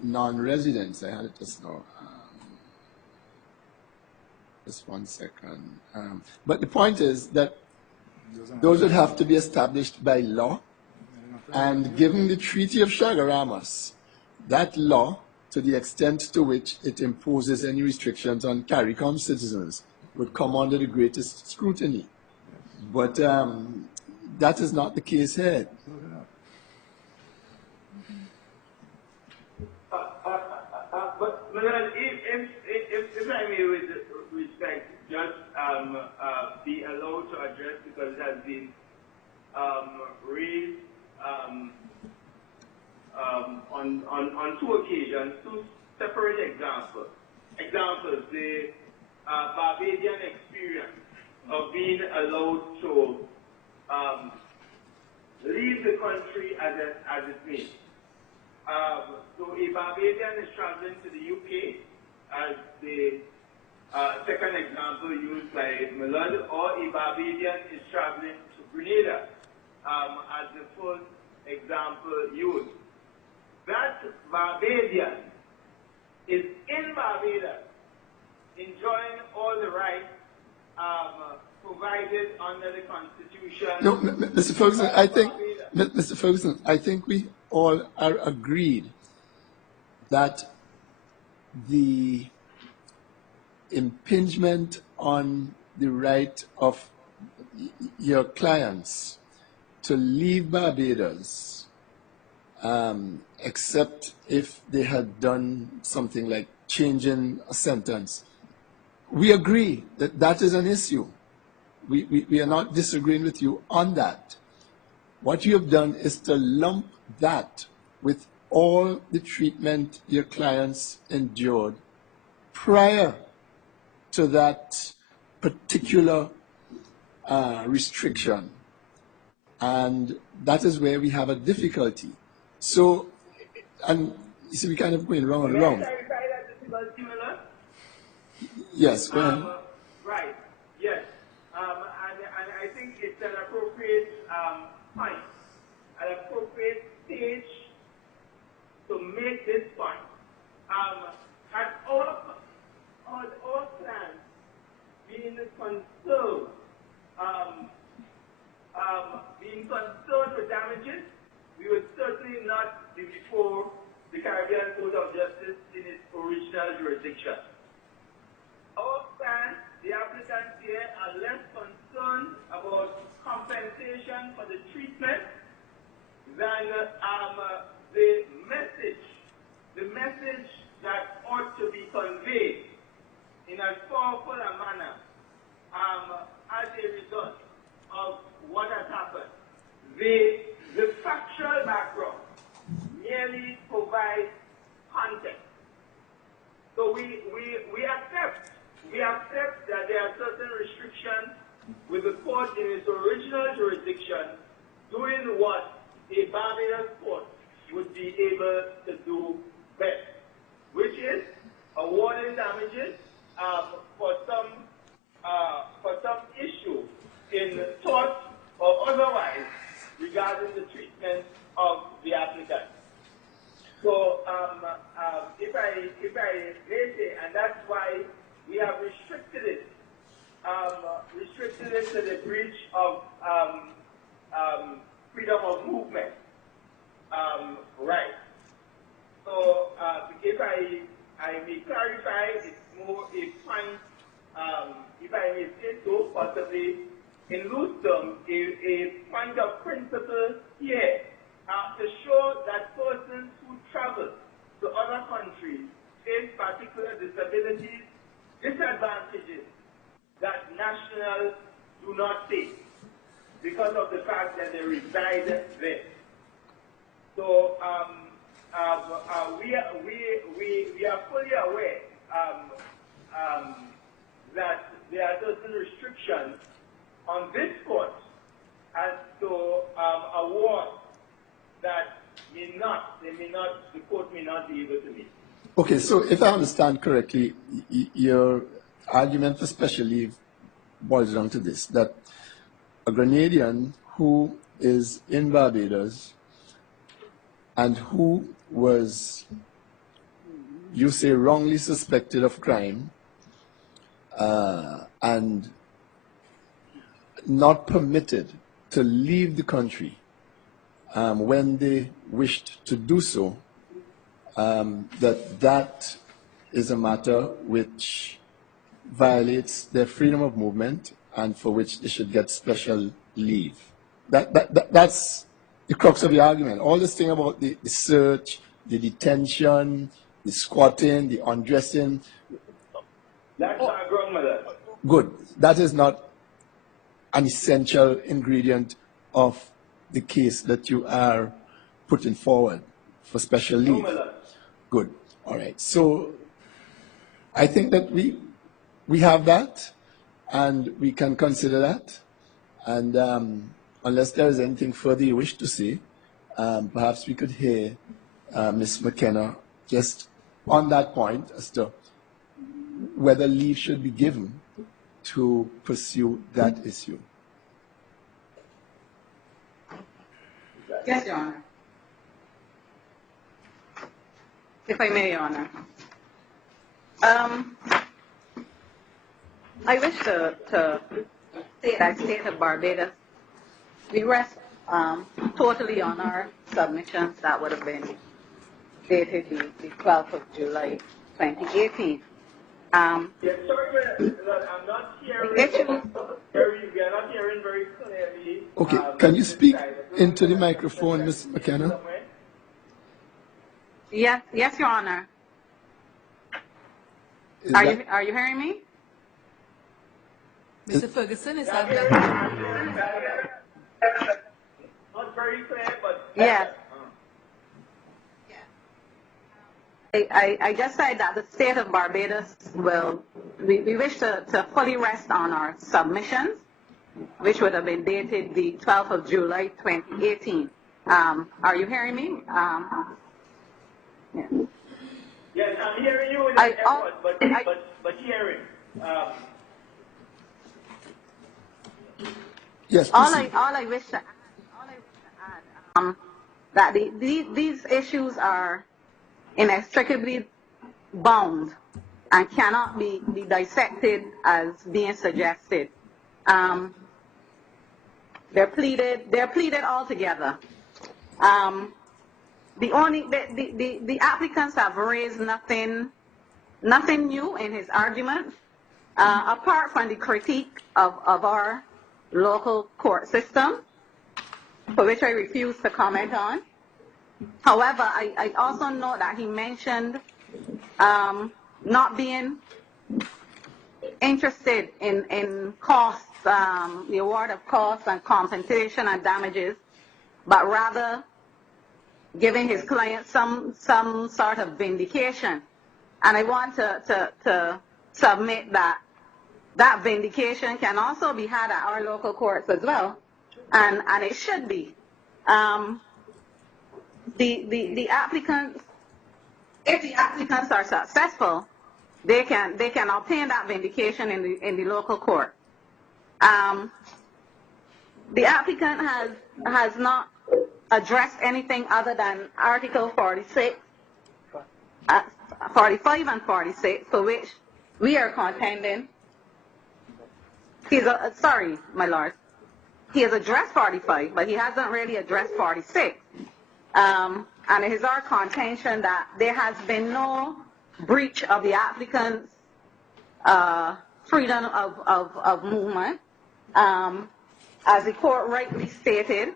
non-residents. I had it just now. Just 1 second. But the point is that those would have to be established by law, and given the Treaty of Chaguaramas, that law, to the extent to which it imposes any restrictions on CARICOM citizens, would come under the greatest scrutiny. But that is not the case here. But if I may, with respect, just be allowed to address, because it has been raised on 2 occasions, 2 separate examples. The Barbadian experience of being allowed to leave the country as it may. So a Barbadian is traveling to the UK, as the second example used by Millard, or a Barbadian is traveling to Grenada, as the first example used. That Barbadian is in Barbados, enjoying all the rights provided under the Constitution. No, Mr. Ferguson, I think we all are agreed that the impingement on the right of your clients to leave Barbados, except if they had done something like changing a sentence. We agree that that is an issue. We are not disagreeing with you on that. What you have done is to lump that with all the treatment your clients endured prior to that particular restriction. And that is where we have a difficulty. So, and you see, we kind of going round and round. Yes, go ahead. Right, yes. And I think it's an appropriate point, an appropriate stage to make this point. Had all plans being concerned, being concerned with damages, we would certainly not be before jurisdiction. Our stance, the applicants here are less concerned about compensation for the treatment than the message that ought to be conveyed in as powerful a manner as a result of what has happened. The factual background merely provides context. So we accept that there are certain restrictions with the court in its original jurisdiction doing what a Barbados court would be able to do best, which is awarding damages for some issue in tort or otherwise regarding the treatment of the applicant. So if I may say, and that's why we have restricted it to the breach of freedom of movement right. So if I may clarify, it's more a point, if I may say so, possibly in loose terms, a point of principle here to show that persons who travel to other countries face particular disabilities, disadvantages that nationals do not face because of the fact that they reside there. So we are fully aware that there are certain restrictions on this court as to award that the court may not be able to meet. Okay, so if I understand correctly, your argument for special leave boils down to this, that a Grenadian who is in Barbados and who was, you say, wrongly suspected of crime and not permitted to leave the country when they wished to do so, that is a matter which violates their freedom of movement and for which they should get special leave. That's the crux of the argument. All this thing about the search, the detention, the squatting, the undressing. That's my grandmother. Good. That is not an essential ingredient of the case that you are putting forward for special leave. Good. All right. So I think that we have that, and we can consider that. And unless there is anything further you wish to say, perhaps we could hear Ms. McKenna just on that point as to whether leave should be given to pursue that issue. Yes, Your Honor. If I may, Your Honor. I wish to say that State of Barbados, we rest totally on our submissions that would have been dated the 12th of July, 2018. Yes, sorry, I'm not hearing. We are not hearing very clearly. Okay, can you speak into the microphone, Ms. McKenna? Yes, Your Honor. Are you hearing me? Mr. Ferguson, is that not very clear, but yes. I just said that the State of Barbados we wish to fully rest on our submissions, which would have been dated the 12th of July, 2018. Are you hearing me? Yeah. Yes, I'm hearing you in the airport, but hearing. Yes, all I wish to add, that these issues are inextricably bound and cannot be dissected as being suggested. They're pleaded all together. The applicants have raised nothing nothing new in his argument, apart from the critique of our local court system, for which I refuse to comment on. However, I also know that he mentioned not being interested in costs, the award of costs and compensation and damages, but rather giving his client some sort of vindication. And I want to submit that that vindication can also be had at our local courts as well, and it should be. The applicants, if the applicants are successful, they can obtain that vindication in the local court. The applicant has not addressed anything other than Article 46, 45 and 46, for which we are contending. Sorry, my lord. He has addressed 45, but he hasn't really addressed 46. And it is our contention that there has been no breach of the applicant's freedom of movement. As the court rightly stated,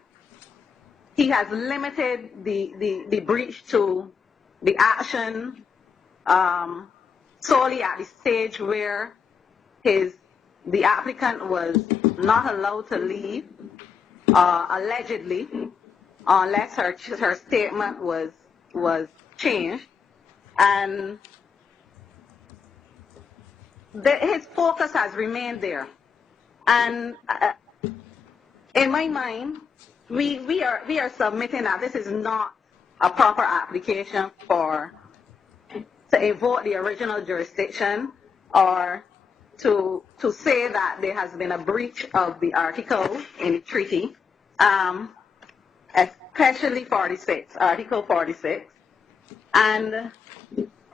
he has limited the breach to the action solely at the stage where the applicant was not allowed to leave, allegedly, unless her statement was changed. And his focus has remained there. And in my mind, we are submitting that this is not a proper application to invoke the original jurisdiction, or to say that there has been a breach of the article in the treaty, especially 46, Article 46. And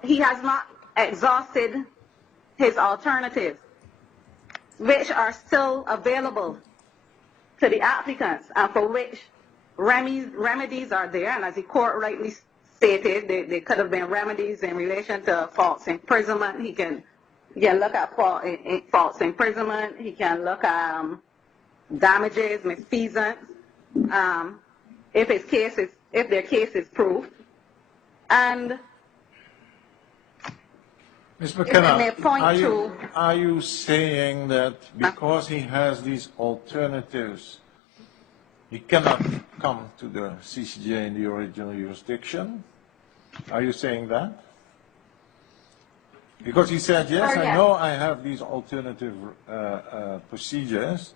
he has not exhausted his alternatives, which are still available to the applicants, and for which remedies are there. And as the court rightly stated, there could have been remedies in relation to false imprisonment. He can look at false imprisonment. He can look at damages, misfeasance, if their case is proved. And Ms. McKenna, are you saying that because he has these alternatives, he cannot come to the CCJ in the original jurisdiction? Are you saying that? Because he said, yes, I know I have these alternative procedures,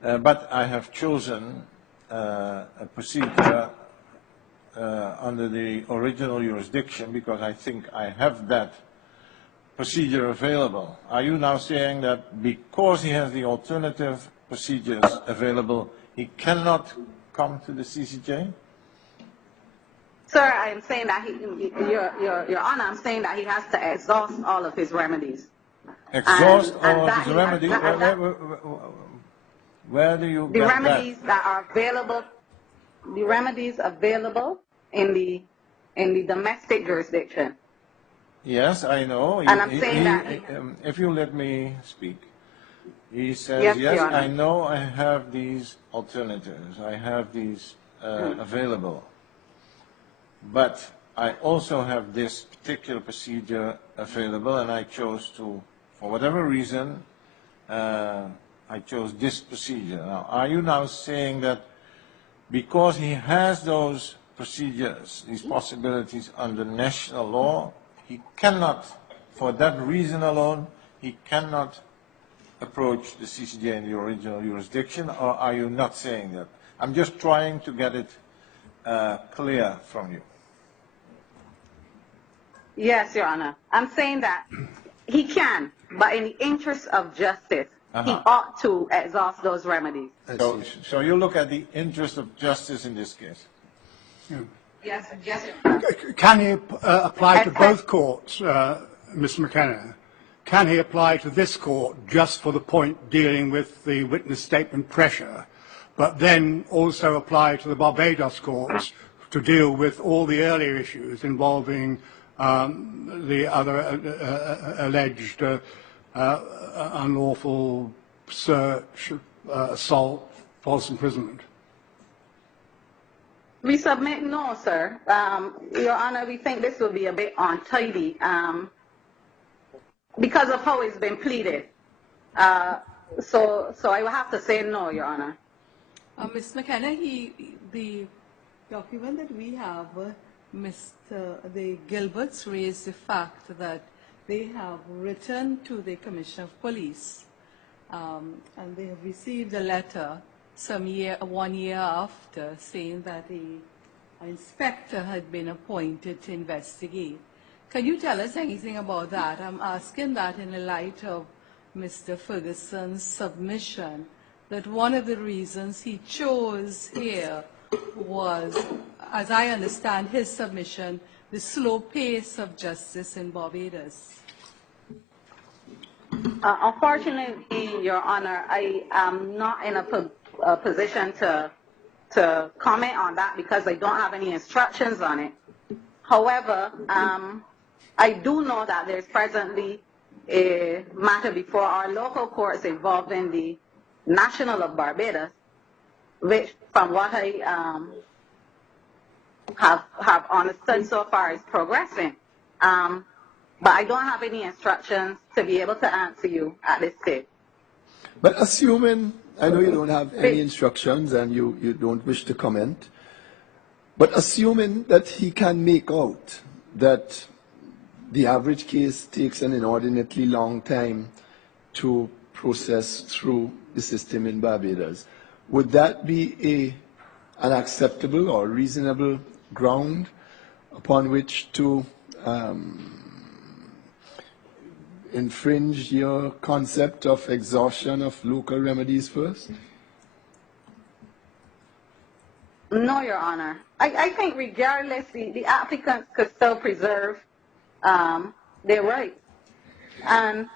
but I have chosen a procedure under the original jurisdiction because I think I have that procedure available. Are you now saying that because he has the alternative procedures available, he cannot come to the CCJ? Sir, I'm saying that Your Honor, I'm saying that he has to exhaust all of his remedies. Exhaust all of his remedies? Where do you get that? The remedies that are available, the remedies available in the domestic jurisdiction. Yes, I know. And I'm saying that if you let me speak, he says, yes, I know I have these alternatives. I have these available. But I also have this particular procedure available, and I chose to, for whatever reason, I chose this procedure. Now, are you now saying that because he has those procedures, these possibilities under national law, he cannot, for that reason alone, he cannot approach the CCJ in the original jurisdiction, or are you not saying that? I'm just trying to get it clear from you. Yes, Your Honor. I'm saying that he can, but in the interest of justice, he ought to exhaust those remedies. So you look at the interest of justice in this case? Yes, yes. Can he apply to both courts, Mr. McKenna? Can he apply to this court just for the point dealing with the witness statement pressure, but then also apply to the Barbados courts to deal with all the earlier issues involving the other alleged unlawful search, assault, false imprisonment? We submit no, sir. Your Honor, we think this will be a bit untidy because of how it's been pleaded. So I will have to say no, Your Honor. Ms. McKenna, the document that we have, the Gilberts raised the fact that they have written to the Commissioner of Police and they have received a letter 1 year after saying that an inspector had been appointed to investigate. Can you tell us anything about that? I'm asking that in the light of Mr. Ferguson's submission that one of the reasons he chose here was, as I understand his submission, the slow pace of justice in Barbados. Unfortunately, Your Honor, I am not in a position to comment on that because I don't have any instructions on it. However, I do know that there's presently a matter before our local courts involving the National of Barbados, which, from what I have understood so far, is progressing. But I don't have any instructions to be able to answer you at this stage. But assuming, I know you don't have any instructions and you don't wish to comment, but assuming that he can make out that the average case takes an inordinately long time to process through the system in Barbados, would that be an acceptable or reasonable ground upon which to infringe your concept of exhaustion of local remedies first? No, Your Honor. I think regardless, the applicants could still preserve their rights. And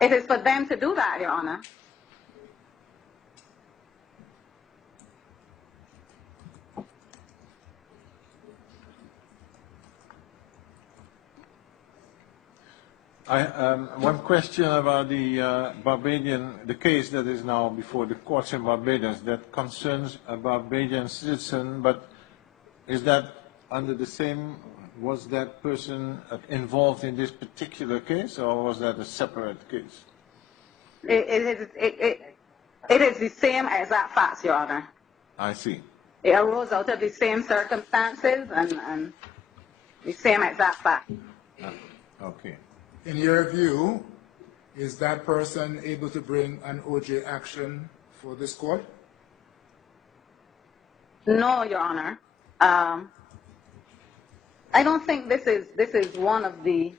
it is for them to do that, Your Honor. One question about the case that is now before the courts in Barbados that concerns a Barbadian citizen, but is that under the same, was that person involved in this particular case, or was that a separate case? It is the same exact facts, Your Honor. I see. It arose out of the same circumstances and the same exact facts. Okay. In your view, is that person able to bring an OJ action for this court? No, Your Honor. I don't think this is one of the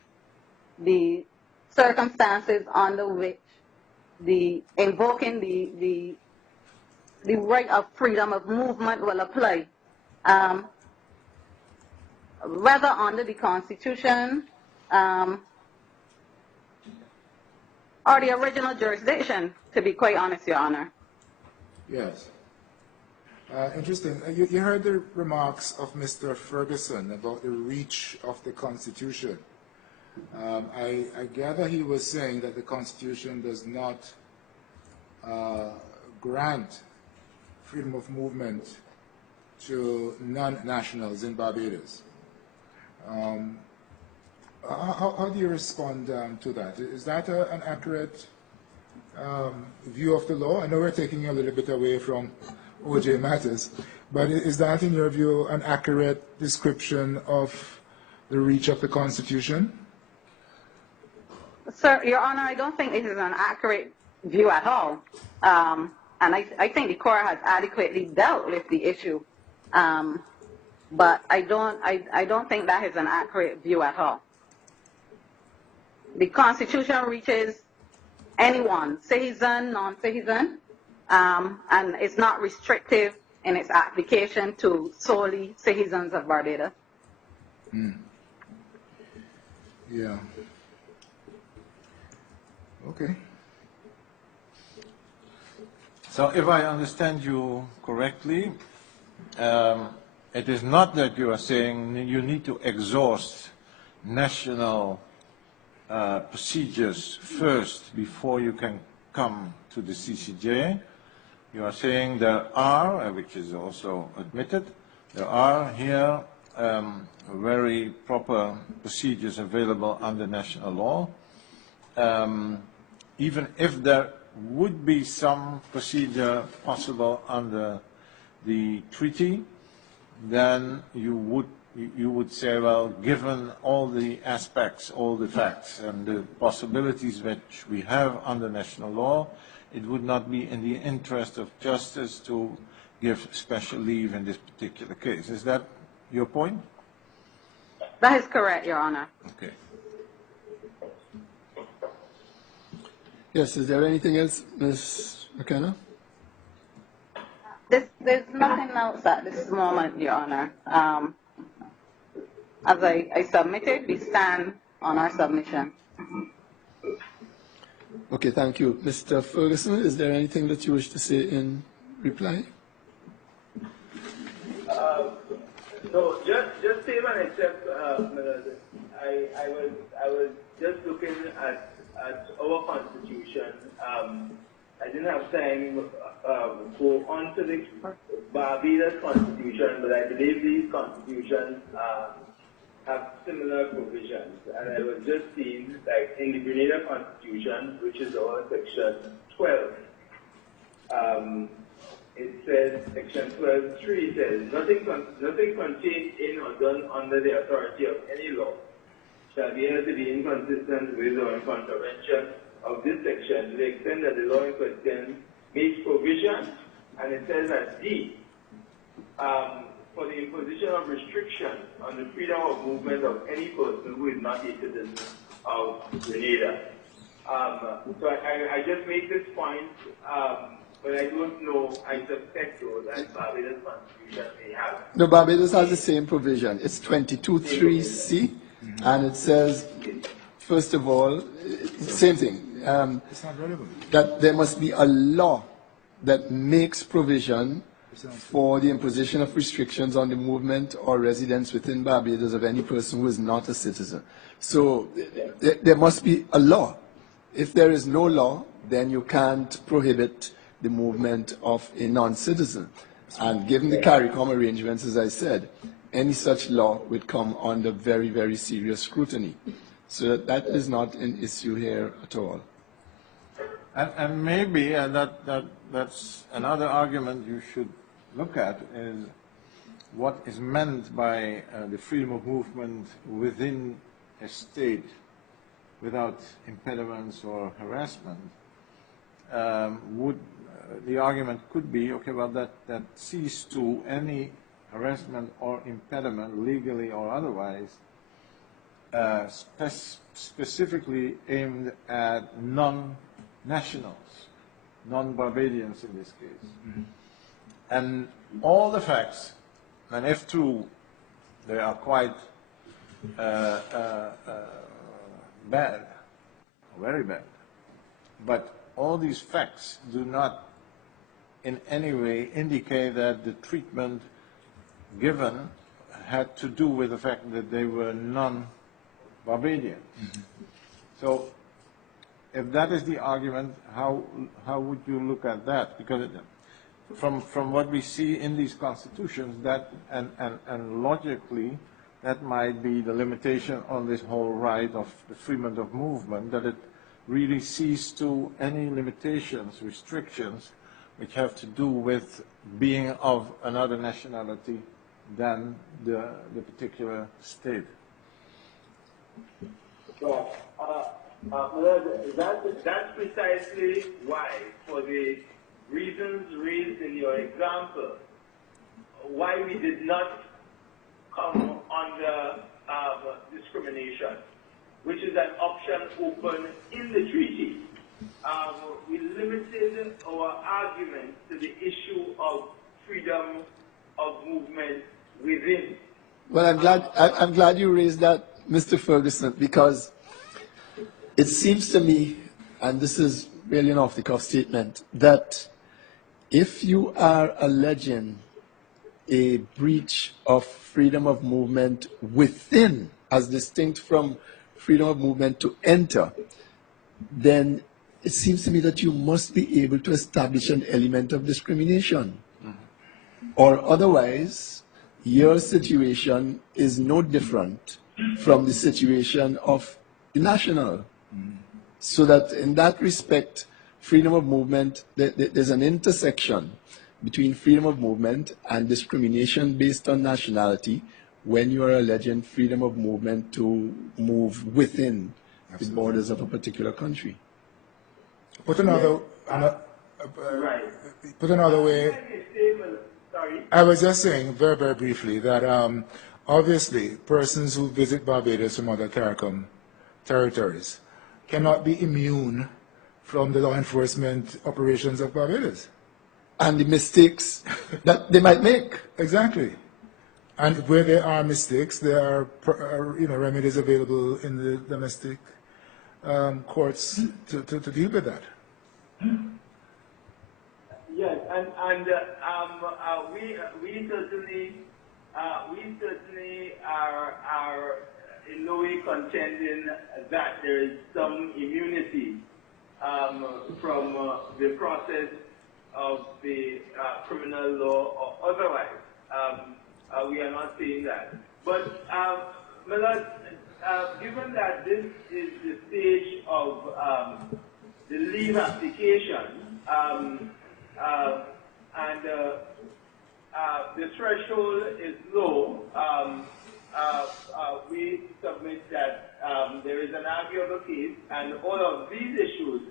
circumstances under which invoking the right of freedom of movement will apply. Whether under the Constitution or the original jurisdiction, to be quite honest, Your Honor. Yes. Interesting. You heard the remarks of Mr. Ferguson about the reach of the Constitution. I gather he was saying that the Constitution does not grant freedom of movement to non-nationals in Barbados. How do you respond to that? Is that an accurate view of the law? I know we're taking a little bit away from OJ matters, but is that, in your view, an accurate description of the reach of the Constitution? Sir, Your Honor, I don't think this is an accurate view at all. And I think the court has adequately dealt with the issue. But I don't think that is an accurate view at all. The Constitution reaches anyone, citizen, non-citizen, and it's not restrictive in its application to solely citizens of Barbados. Yeah. Okay. So if I understand you correctly, it is not that you are saying you need to exhaust national procedures first before you can come to the CCJ. You are saying there are, which is also admitted, there are here very proper procedures available under national law. Even if there would be some procedure possible under the treaty, then you would say, well, given all the aspects, all the facts, and the possibilities which we have under national law, it would not be in the interest of justice to give special leave in this particular case. Is that your point? That is correct, Your Honor. Okay. Yes, is there anything else, Ms. McKenna? There's nothing else at this moment, Your Honor. As I submitted, we stand on our submission. Okay, thank you. Mr. Ferguson, is there anything that you wish to say in reply? No, just same and except I was just looking at our constitution. I didn't have time to go on to the Barbados constitution, but I believe these constitutions have similar provisions. And I was just seeing, like in the Grenada constitution, which is our section 12, it says, section 12.3 says, nothing contained in or done under the authority of any law shall be held to be inconsistent with or in contravention of this section to the extent that the law in question makes provision, and it says that D, for the imposition of restrictions on the freedom of movement of any person who is not a citizen of Grenada. So I just make this point, but I don't know, I suspect though that Barbados constitution may have. No, Barbados has the same provision. It's 22.3c, and it says, first of all, same thing, It's not relevant. that there must be a law that makes provision for the imposition of restrictions on the movement or residence within Barbados of any person who is not a citizen. So there must be a law. If there is no law, then you can't prohibit the movement of a non-citizen. And given the CARICOM arrangements, as I said, any such law would come under very, very serious scrutiny. So that is not an issue here at all. And maybe that's another argument you should look at, is what is meant by the freedom of movement within a state without impediments or harassment. The argument could be, okay, well, that cease to any harassment or impediment, legally or otherwise, specifically aimed at non-nationals, non-Barbadians in this case. Mm-hmm. And all the facts, and if true, they are quite bad, very bad, but all these facts do not in any way indicate that the treatment given had to do with the fact that they were non-Barbadians. Mm-hmm. So if that is the argument, how would you look at that? Because from what we see in these constitutions, that and logically, that might be the limitation on this whole right of the freedom of movement, that it really sees to any limitations, restrictions, which have to do with being of another nationality than the particular state. So, that's precisely why, for the reasons raised in your example, why we did not come under discrimination, which is an option open in the treaty. We limited our argument to the issue of freedom of movement within. Well, I'm glad you raised that, Mr. Ferguson, because it seems to me, and this is really an off-the-cuff statement, that if you are alleging a breach of freedom of movement within as distinct from freedom of movement to enter, then it seems to me that you must be able to establish an element of discrimination. Or otherwise, your situation is no different from the situation of the national. So that in that respect, freedom of movement, there's an intersection between freedom of movement and discrimination based on nationality when you are alleging freedom of movement to move within the borders of a particular country. Put another way, Sorry. I was just saying very, very briefly that obviously persons who visit Barbados from other CARICOM territories cannot be immune from the law enforcement operations of Barbados. And the mistakes that they might make. Exactly. And where there are mistakes, there are remedies available in the domestic courts to deal with that. Yes, and we certainly are in no way contending that there is some immunity from the process of the criminal law or otherwise. We are not saying that. But, Millard, given that this is the stage of the leave application, and the threshold is low, we submit that there is an arguable case, and all of these issues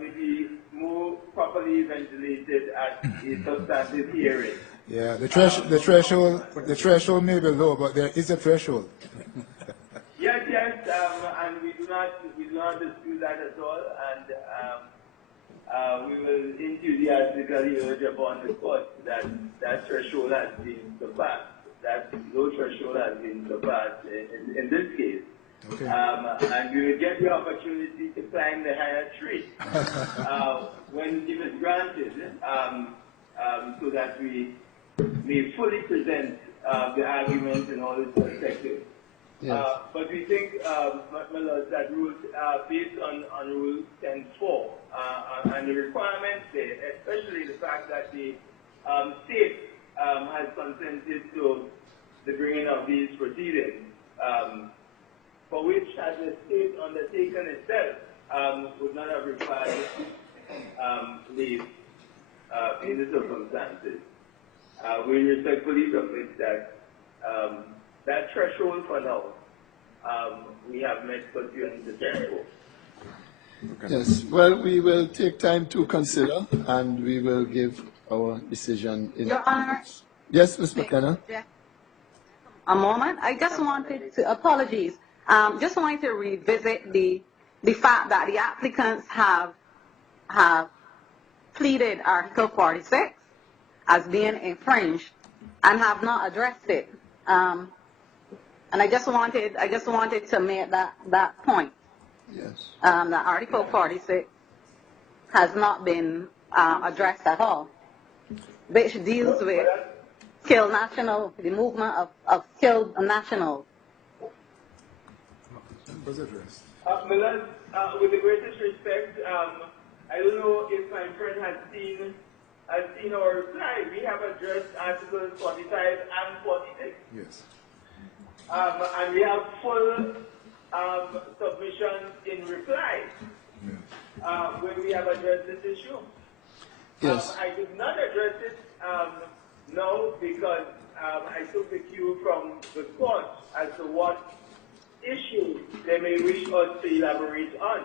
may be more properly ventilated at a substantive hearing. Yeah, the threshold may be low, but there is a threshold. Yes, and we do not dispute that at all, and we will enthusiastically urge upon the court that that threshold has been surpassed. That low threshold has been surpassed in this case. Okay. And we will get the opportunity to climb the higher tree when it is granted, so that we may fully present the arguments in all its perspectives. Yes. But we think, Millard, that based on Rule 10.4 and the requirements there, especially the fact that the state has consented to the bringing of these proceedings, for which has the state undertaken itself would not have required leave in the circumstances. We respectfully submit that that threshold for now we have met pursuant to the threshold. Okay. Yes, well, we will take time to consider and we will give our decision in. Your Honor. Yes, Ms. McKenna. A moment. I just wanted to, apologies, just wanted to revisit the fact that the applicants have pleaded Article 46 as being infringed and have not addressed it. And I just wanted to make that point. Yes. That Article 46 has not been addressed at all, which deals with killed national, the movement of killed nationals. Millard, with the greatest respect, I don't know if my friend has seen our reply. We have addressed Articles 45 and 46. Yes. And we have full submissions in reply when we have addressed this issue. Yes. I did not address it now because I took the cue from the court as to what issues they may wish us to elaborate on.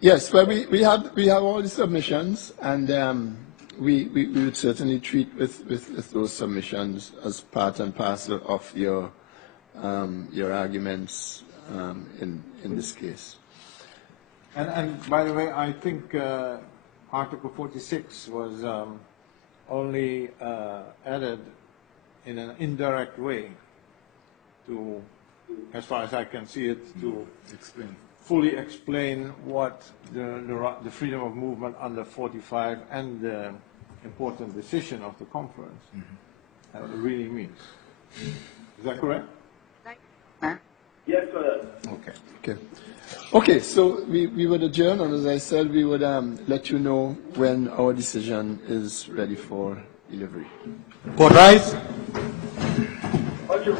Yes, well, we have all the submissions, and we would certainly treat with those submissions as part and parcel of your arguments in this case. And by the way, I think Article 46 was only added in an indirect way to, as far as I can see it, to fully explain what the freedom of movement under 45 and the important decision of the conference really means. Is that correct? Yes, sir. Okay. Okay. Okay, so we would adjourn, and as I said, we would let you know when our decision is ready for delivery. Court rise. What you